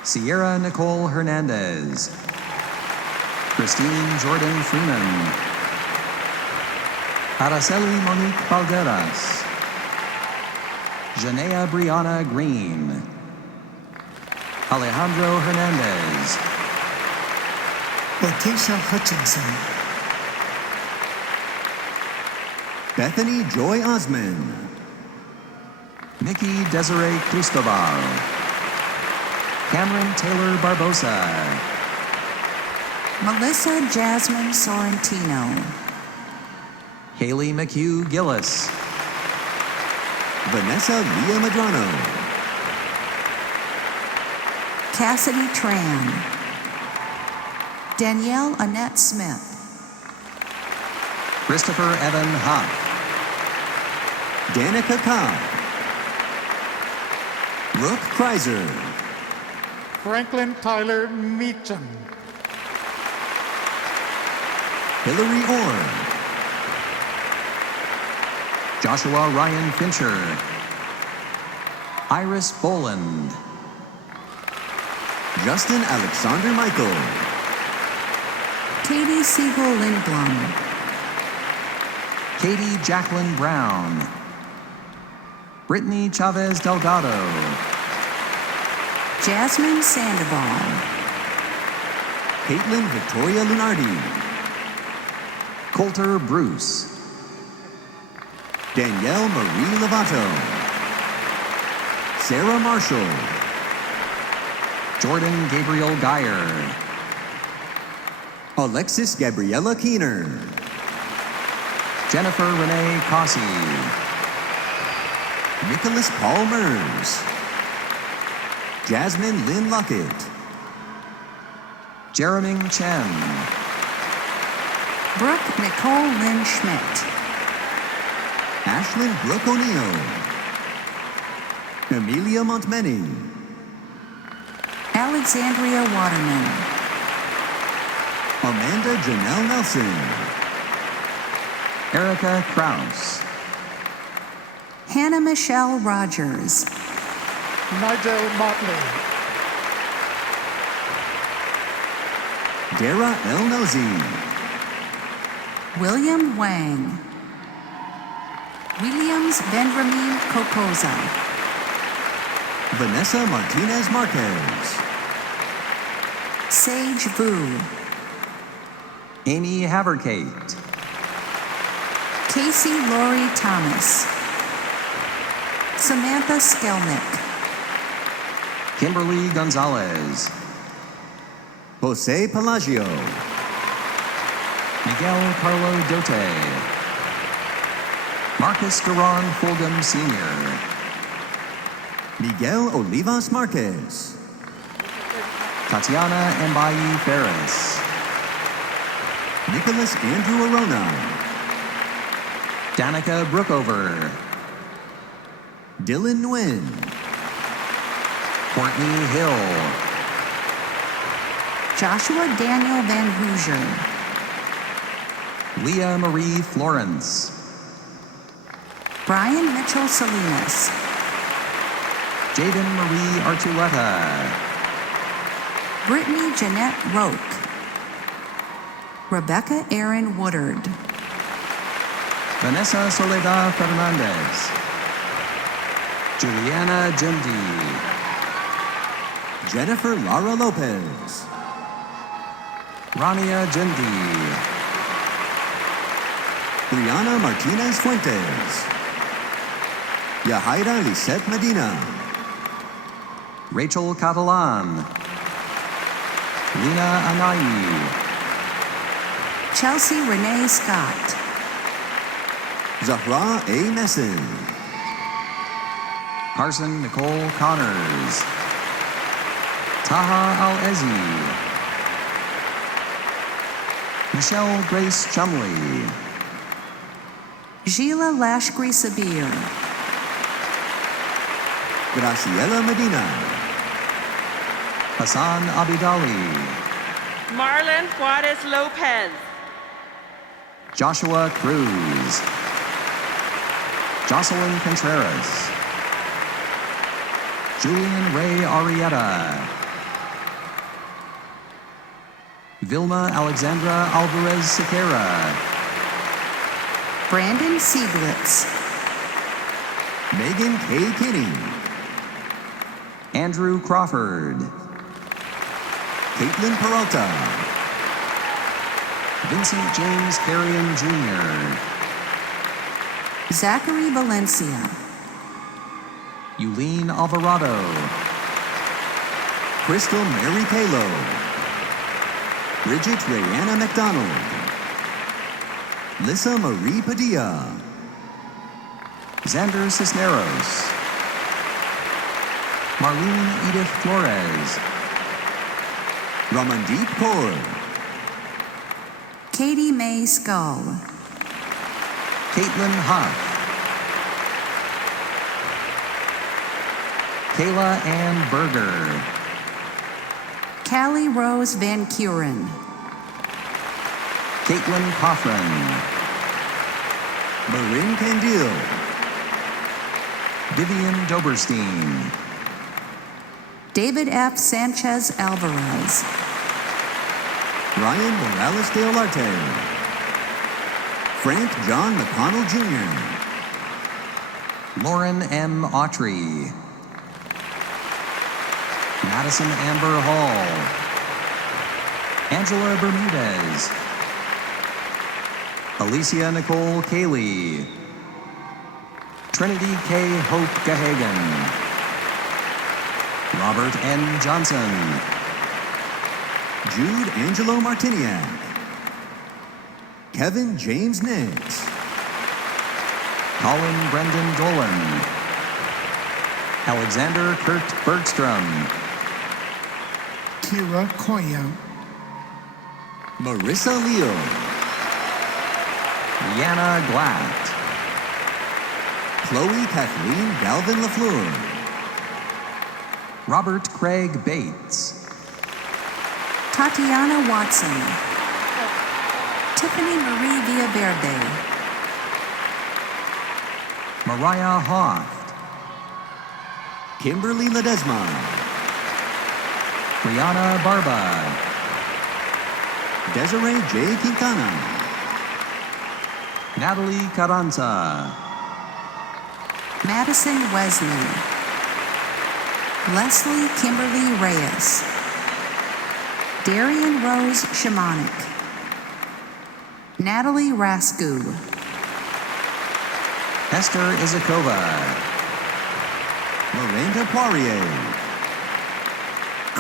Sierra Nicole Hernandez. Christine Jordan Freeman. Alicey Monique Cardenas. Zanea Brianna Green. Alejandro Hernandez. Patricia Friedrich. Bethany Joy Osmond. Nikki Desiree Cristobal. Cameron Taylor Barbosa. Melissa Jasmine Sorrentino. Haley McHugh Gillis. Vanessa Villanova. Cassidy Train. Danielle Annette Smith. Christopher Evan Hawk. Danica Cobb. Nick Kreiser. Franklin Tyler Meacham. Hillary Moore. Joshua Ryan Fisher. Iris Boland. Justin Alexander Michael. Katie Seaver Lincoln. Katie Jacqueline Brown. Brittany Chavez Delgado. Jasmine Sandoval. Caitlin Victoria Learning. Coulter Bruce. Danielle Marie Hutton. Sarah Marshall. Jordan Gabriel Dyer. Alexis Gabriella Keener. Jennifer Renee Carson. Nicholas Paul Williams. Jasmine Lee Bucket. Jeremy Chen. Brooke Nicole Lynn Schmidt. Ashley Blake O'Neill. Emilia Montvenin. Alexandria Waterman. Amanda Janelle Nelson. Erica Krause. Hannah Michelle Rogers. Nigel Barker. Dara Elmazzi. William Wang. Williams Vanderbilt Proposa. Vanessa Martinez Martinez. Sage Bowie. Amy Haverkate. Casey Lauren Thomas. Samantha Skelnick. Kimberly Gonzalez. Jose Pelagio. Miguel Carlo Vito. Marcus Ferraro Fulton Sr. Miguel Olivas Marquez. Tatiana Amani Perez. Nicholas Andrew Roman. Danica Brookover. Dylan Nguyen. Courtney Hill. Joshua Daniel Van Heusen. Rachel Catalan, Rina Amani, Chelsea Renee Scott, Zahra A. Messi, Carson Nicole Connors, Tama Halazmi, Michelle Grace Chumley, Sheila Lashbury Sevilla, Yahaira Medina, Hassan Abidali, Marlon Juarez Lopez. Joshua Cruz, Jocelyn Contreras, Julie Ray Arrieta, Vilma Alexandra Alvarez Cepeda, Brandon Seagrams, Megan A. Kinney, Andrew Crawford, Caitlin Peralta, Vincent James Aaron Jr., Zachary Valencia, Yulene Alvarado, Kristen Lynn Taylor, Bridget Lorena McDonald, Lisa Marie Padilla, Xander Cisneros, Maureen Rick Flores, Rondeep Cole, Katie Mae Skull, Caitlin Hunt, Kayla Ann Berger, Callie Rose Van Kuren, Caitlin Kaufman, Maureen Hill, Vivian Doberstein, David F. Sanchez Alvarez, Ryan Alistair Letton, Frank John Connor Jr., Lauren M. Autry, Madison Amber Hall, Angela Bermudez, Alicia Nicole Haley, Trinity K. Hope DeHagen, Robert M. Johnson, Jude Angelo Martinez, Kevin James Nix, Colin Brandon Bowen, Alexander Kurt Bergstrom, Kira Corner, Marissa Leal, Alana Bryant, Chloe Kathleen Alvin LaFleur, Robert Craig Bates, Tatiana Watson, Tiffany Marie Mariah Hawk, Kimberly Ledesma, Kiana Varna, Desiree J. Quintana, Natalie Carranza, Madison Wesley, Leslie Kimberly Reyes, Darian Rose Shimano, Natalie Rascu, Esther Isabella, Miranda Collier,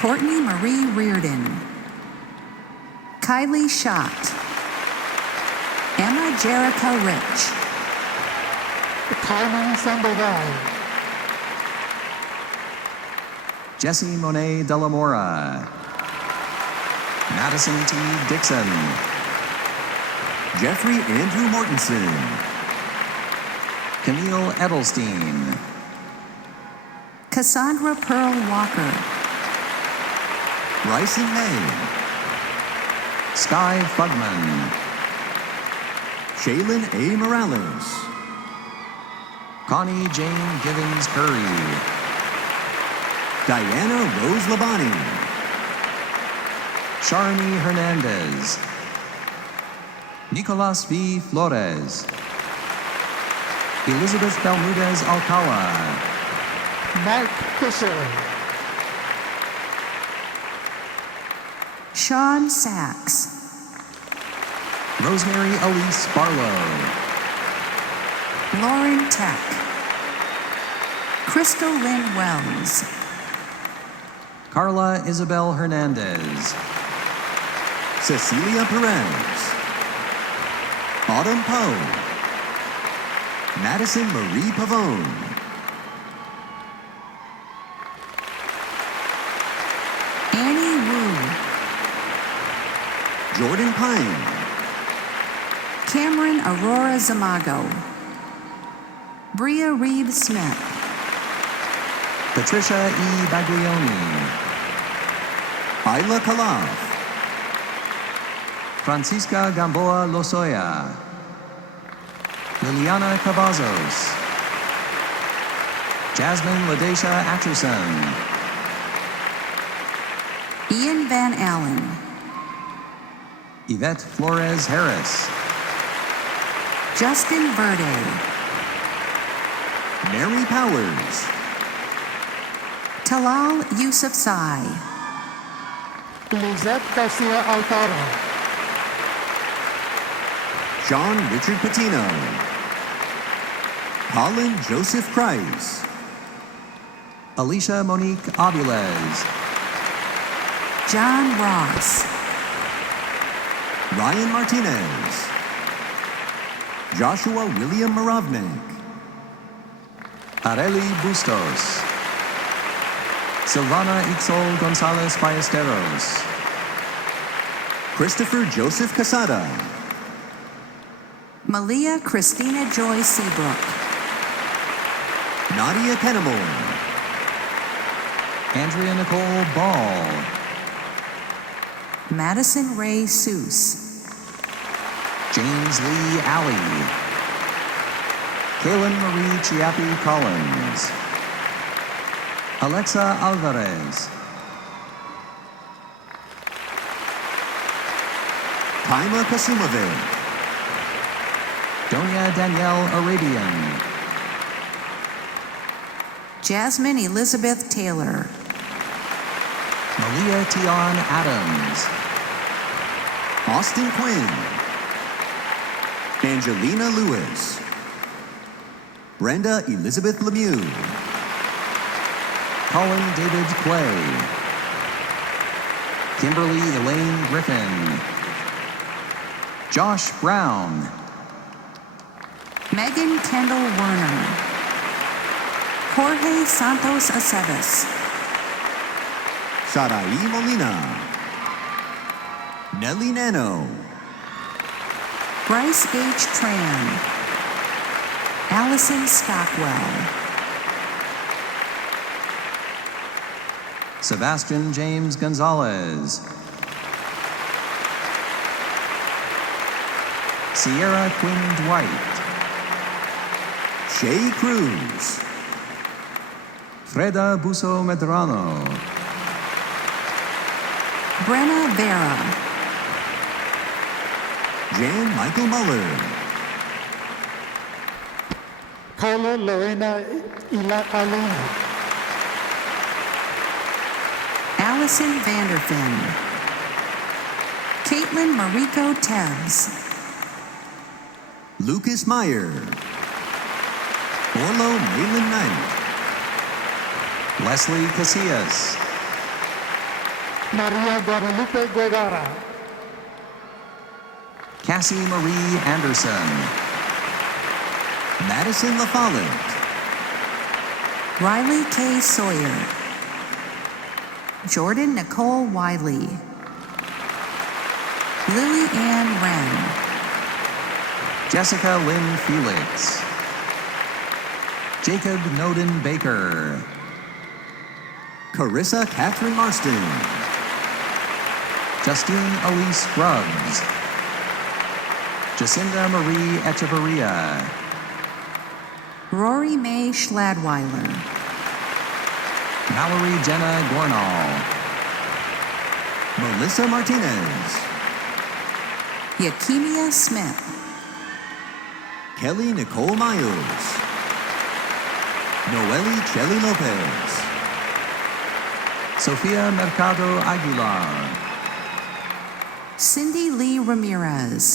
Courtney Marie Reardon, Kylie Schott, Anna Jericho Rich, Jessie Monet Delamora, Madison T. Gibson, Jeffrey Andrew Martinson, Camille Edelstein, Cassandra Pearl Martin, Marcy Lane, Sky Frontline, Jalen A. Morales, Connie Jane James Curry, Diana Rose Levine, Charlie Hernandez, Nicolas V. Flores, Elizabeth Valdez Alcala, Sean Sachs, Rosemary Elise Barlow, Lauren Tuck, Crystal Lynn Rose, Carla Isabel Hernandez, Cecilia Perez, Olive Miller, Madison Marie Malone, Cameron Aurora Zamago, Bria Reed Smith, Patricia Friedrich, Paula Palau, Francisca Gamboa Lozoya, Liliana Cavazos, Jasmine Medeza Anderson, Ian Van Allen, Yvette Flores Harris, Justin Vernon, Mary Howells, Talal Yousafzai, Joseph Garcia Alcalde, Sean Richard Patino, Colin Joseph Price, Alicia Monique Aviles, John Ross, Ryan Martinez, Joshua William Rodman, Arely Bustos, Silvana Dixon Gonzalez Ballesteros, Christopher Joseph Casada, Malia Christina Joy Sigler, Nadia Pinamore, Andrea Nicole Ball, Madison Ray Seuss, James Lee Alley, Helen Marie Chiaki Collins, Alexa Alvarez, Connie Cassandra, Donna Danielle Olivia, Jasmine Elizabeth Taylor, Maria Tiara Adams, Austin Payne, Angelina Lewis, Brenda Elizabeth Lemieux, Colin David Brown, Kimberly Elaine Griffin, Josh Brown, Megan Taylor Warner, Jorge Santos Caceres, Saraí Medina, Nelly Nano, Bryce Gage Trainer, Allison Scotland, Sebastian James Gonzalez, Sierra Quinn White, Shay Cruz, Freda Busso Medrano, Brenna Vera, Jane Aguilar, Paula Lorena Lacalona, Allison Vanderfield, Caitlin Marie Cortez, Lucas Meyer, Leo Newman Knight, Leslie Casillas, Maria Guadalupe Vera, Cassie Marie Anderson, Madison Athana, Riley K. Sawyer, Jordan Nicole Wiley, Lily Ann Wynn, Jessica Lynn Felix, Jacob Logan Baker, Carissa Catherine Austin, Justine Elise Scruggs, Jacinda Marie Echeverria, Rory May Schladweiler, Valerie Jenna Warnock, Melissa Martinez, Yakinia Smith, Kelly Nicole Myers, Elaine Kelly Lopez, Sophia Mercado Aguilar, Cindy Lee Ramirez,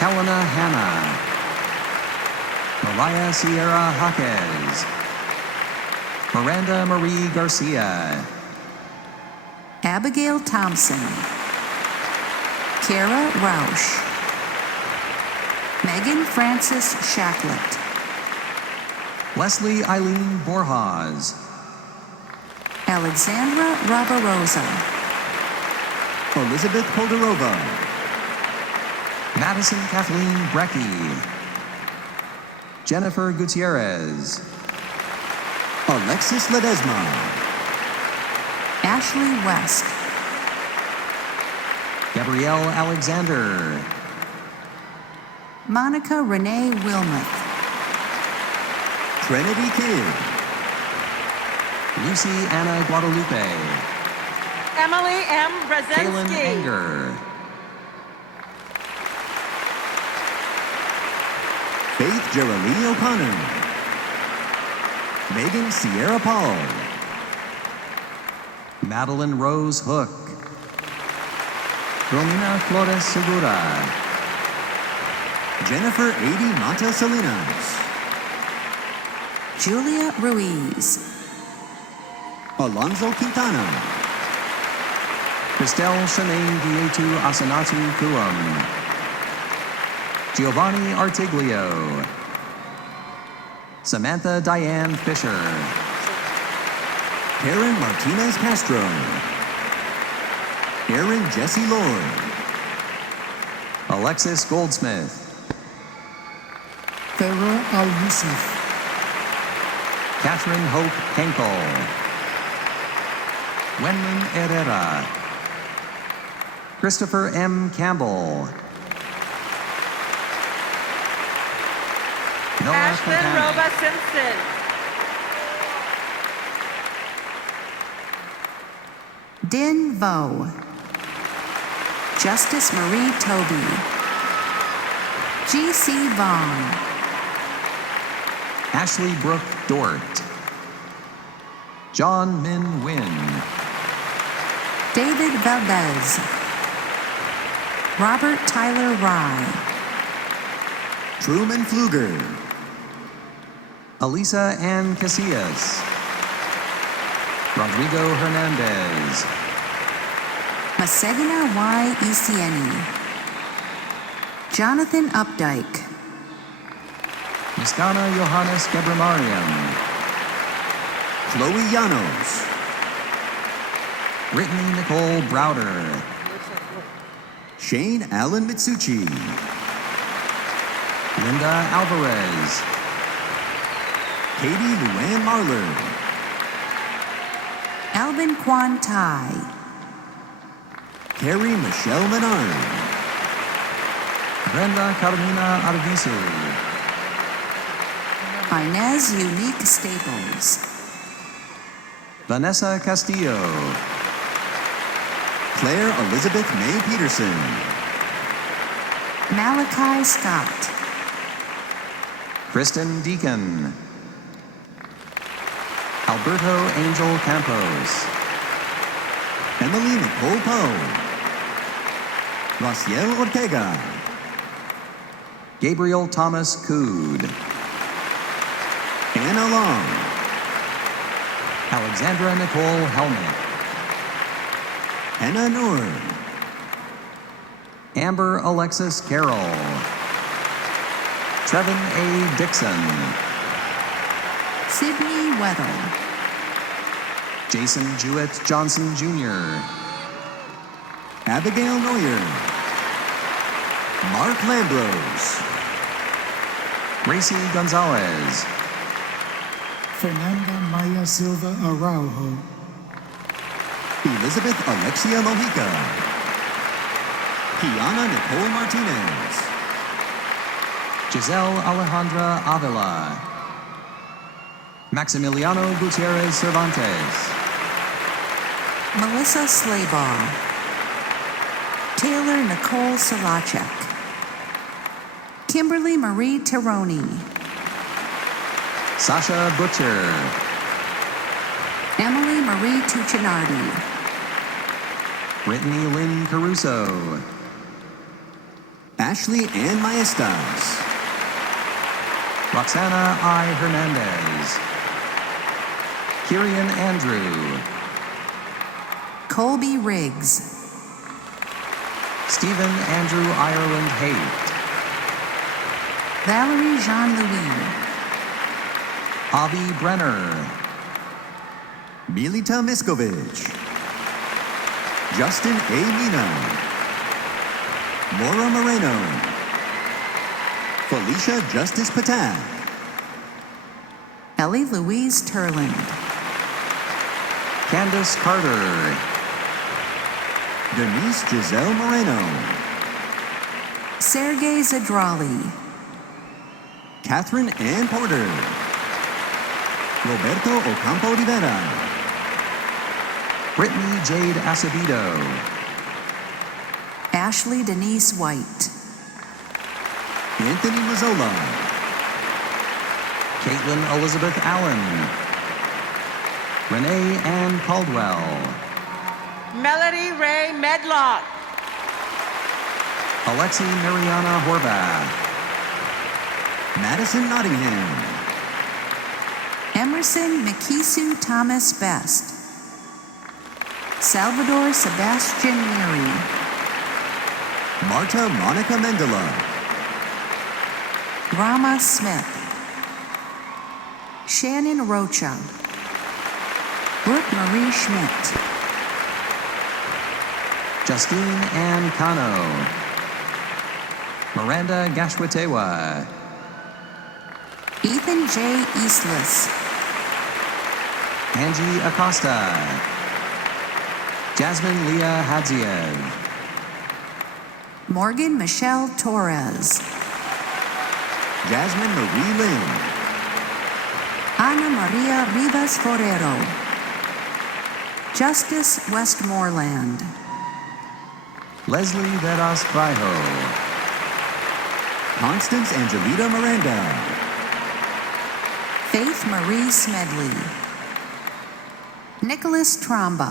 Paola Huna, Ivana Sierra Hopkins, Miranda Marie Garcia, Abigail Thompson, Kara Welsh, Megan Francis Shacklett, Wesley Eileen Borjas, Alexandra Barbarossa, Elizabeth Cordova, Madison Kathleen Brecken, Jennifer Gutierrez, Alexis Ledesma, Ashley West, Gabrielle Alexander, Monica Renee Wilmer, Trinity King, Lucy Ellen Guadalupe, Emily M. Krasinski. Hager, Faith Joanna Hunter, Megan Sierra Powell, Madeline Rose Hook, Lorena Flores Segura, Jennifer Amy Montes Salinas, Julia Ruiz, Alonso Quintana, Christelle Cheyenne Duarte Asanati Quilon, Giovanni Artiglio, Samantha Diane Fisher, Karen Martinez Castro, Aaron Jesse Bowen, Alexis Goldsmith, Fabian Ellen Smith, Catherine Hope Kenkel, Emily Herrera, Christopher M. Campbell, Din Vo, Justice Marie Toby, J.C. Vaughn, Ashley Brooke Dort, John Min Wynn, David Valdez, Robert Tyler Ron, Truman Fluger, Elisa Ann Casillas, Rodrigo Hernandez, Arsenio Y. Etienne, Jonathan Updike, Gustavo Johannes Molinari, Chloe Llanos, Whitney Nicole Browder, Shane Allen Mitsuchi, Linda Alvarez, Katie Marie Arnold, Alvin Quan Tai, Carrie Michelle Manoa, Hannah Carolina Alvesi, Inez Unique Staples, Vanessa Castillo, Claire Elizabeth May Peterson, Malachi Scott, Kristen Deacon, Alberto Angel Campos, Emily Nicole Brown, Raciel Ortega, Gabriel Thomas Koo, Anna Long, Alexandra Nicole Holland, Anna Moore, Amber Alexis Carroll, Trevor A. Dixon, Sydney Weber, Jason Jewett Johnson Jr., Abigail Williams, Mark Melvins, Gracie Gonzalez, Fernanda Silva Navarro, Elizabeth Alexia Levita, Kiana Nicole Martinez, Giselle Alejandra Avila, Maximiliano Gutierrez Cervantes, Melissa Slabar, Taylor Nicole Sinatra, Kimberly Marie Taroni, Sasha Butcher, Emily Beverly Riggs. Stephen Andrew Ireland Hayden. Valerie Jean-Denis. Avi Brenner. Milita Miskovich. Justin A. Dillon. Laura Moreno. Felicia Justice Patan. Ellie Louise Turley. Candace Carter. Denise Giselle Moreno. Sergei Zagrali. Catherine A. Porter. Roberto Blanco Rivera. Brittany J. Acevedo. Ashley Denise White. Nathan Pizzola. Caitlin Elizabeth Allen. Renee Ann Caldwell. Melody Ray Medlock. Alexa Mariana Horvath. Madison Cunningham. Emerson Nikisi Thomas Best. Salvador Sebastian Young. Marta Monica Mendela. Rana Smith. Shannon Rocha. Britt Marie Schmidt. Justine Ann Connor. Miranda Gaxwatewa. Ethan J. Eastless. Angie Acosta. Jasmine Leah Hatia. Morgan Michelle Torres. Jasmine Marie Lynn. Ana Maria Rivas Lorena. Justice Westmoreland. Leslie Venas Brown. Constance Angelina Miranda. Faith Marie Smedley. Nicholas Tromba.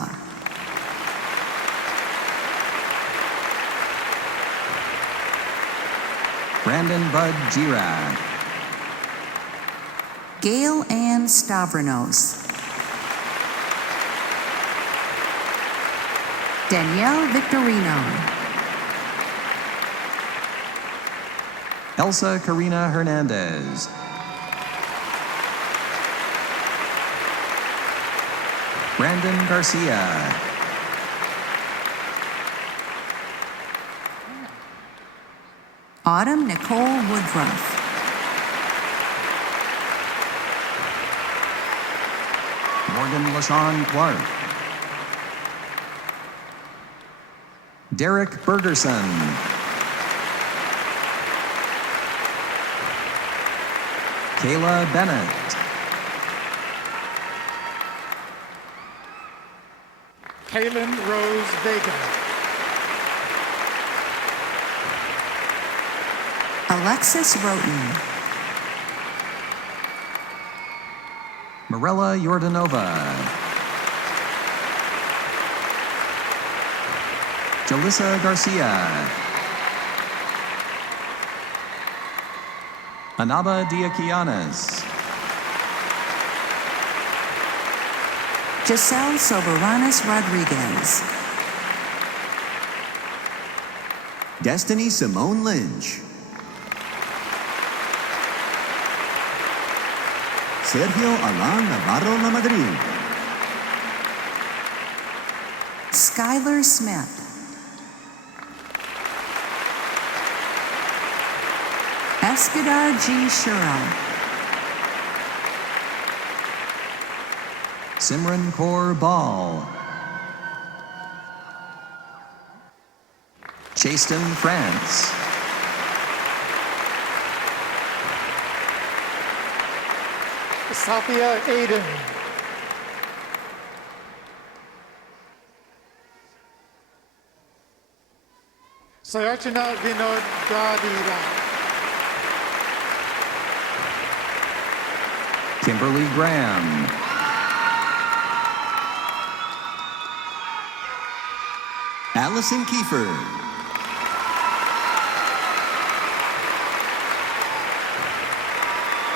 Brandon Bud Gia. Gail Ann Stavranos. Danielle Vitorino. Elsa Karina Hernandez. Brandon Garcia. Autumn Nicole Woodruff. Morgan Chong Clark. Derek Bergerson. Kayla Bennett. Kaylin Rose Davis. Alexis Redmond. Morella Yordanova. Jalisa Garcia. Anaba Diakianis. Giselle Silveranis Rodriguez. Destiny Simone Lynch. Sergio Manuel Navarro. Skylar Smith. Escobar G. Sherman. Simon Poor Ball. Chaston Friends. Sophia Tatum. Sayachina Divan Dwyer. Kimberly Graham. Allison Kiefer.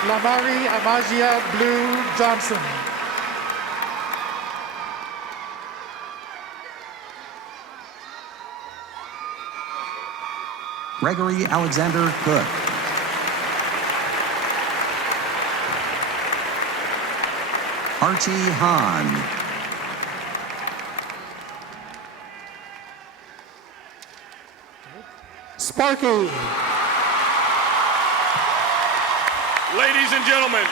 Lamani Amasia Lynn Johnson. Gregory Alexander Cook. Archie Hahn. Sparkle. Ladies and gentlemen,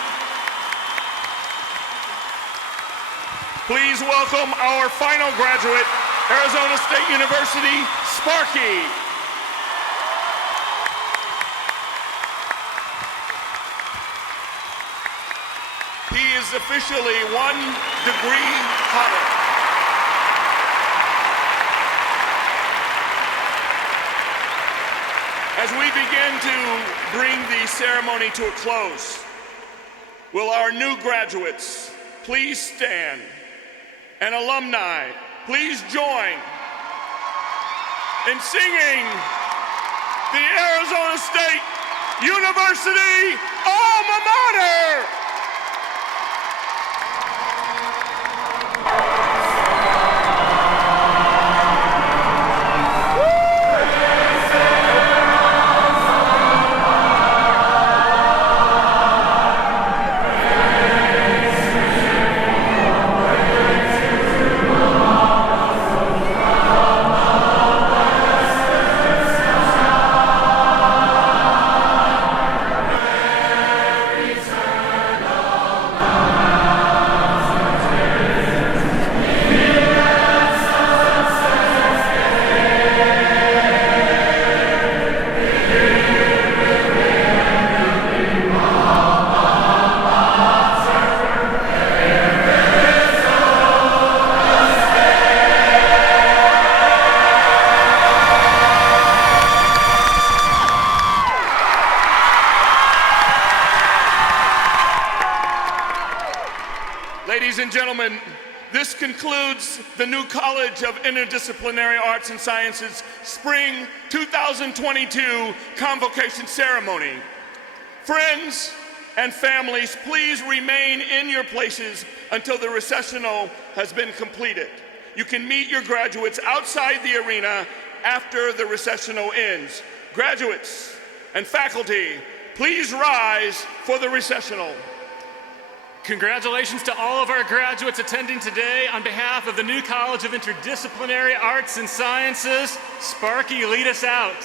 please welcome our final graduate, Arizona State University, Sparky. He is officially 1 degree high. As we begin to bring the ceremony to a close, will our new graduates please stand? And alumni, please join in singing the Arizona State University alma mater. Ladies and gentlemen, this concludes the new College of Interdisciplinary Arts and Sciences Spring 2022 Convocation Ceremony. Friends and families, please remain in your places until the recessional has been completed. You can meet your graduates outside the arena after the recessional ends. Graduates and faculty, please rise for the recessional. Congratulations to all of our graduates attending today. On behalf of the new College of Interdisciplinary Arts and Sciences, Sparky, lead us out.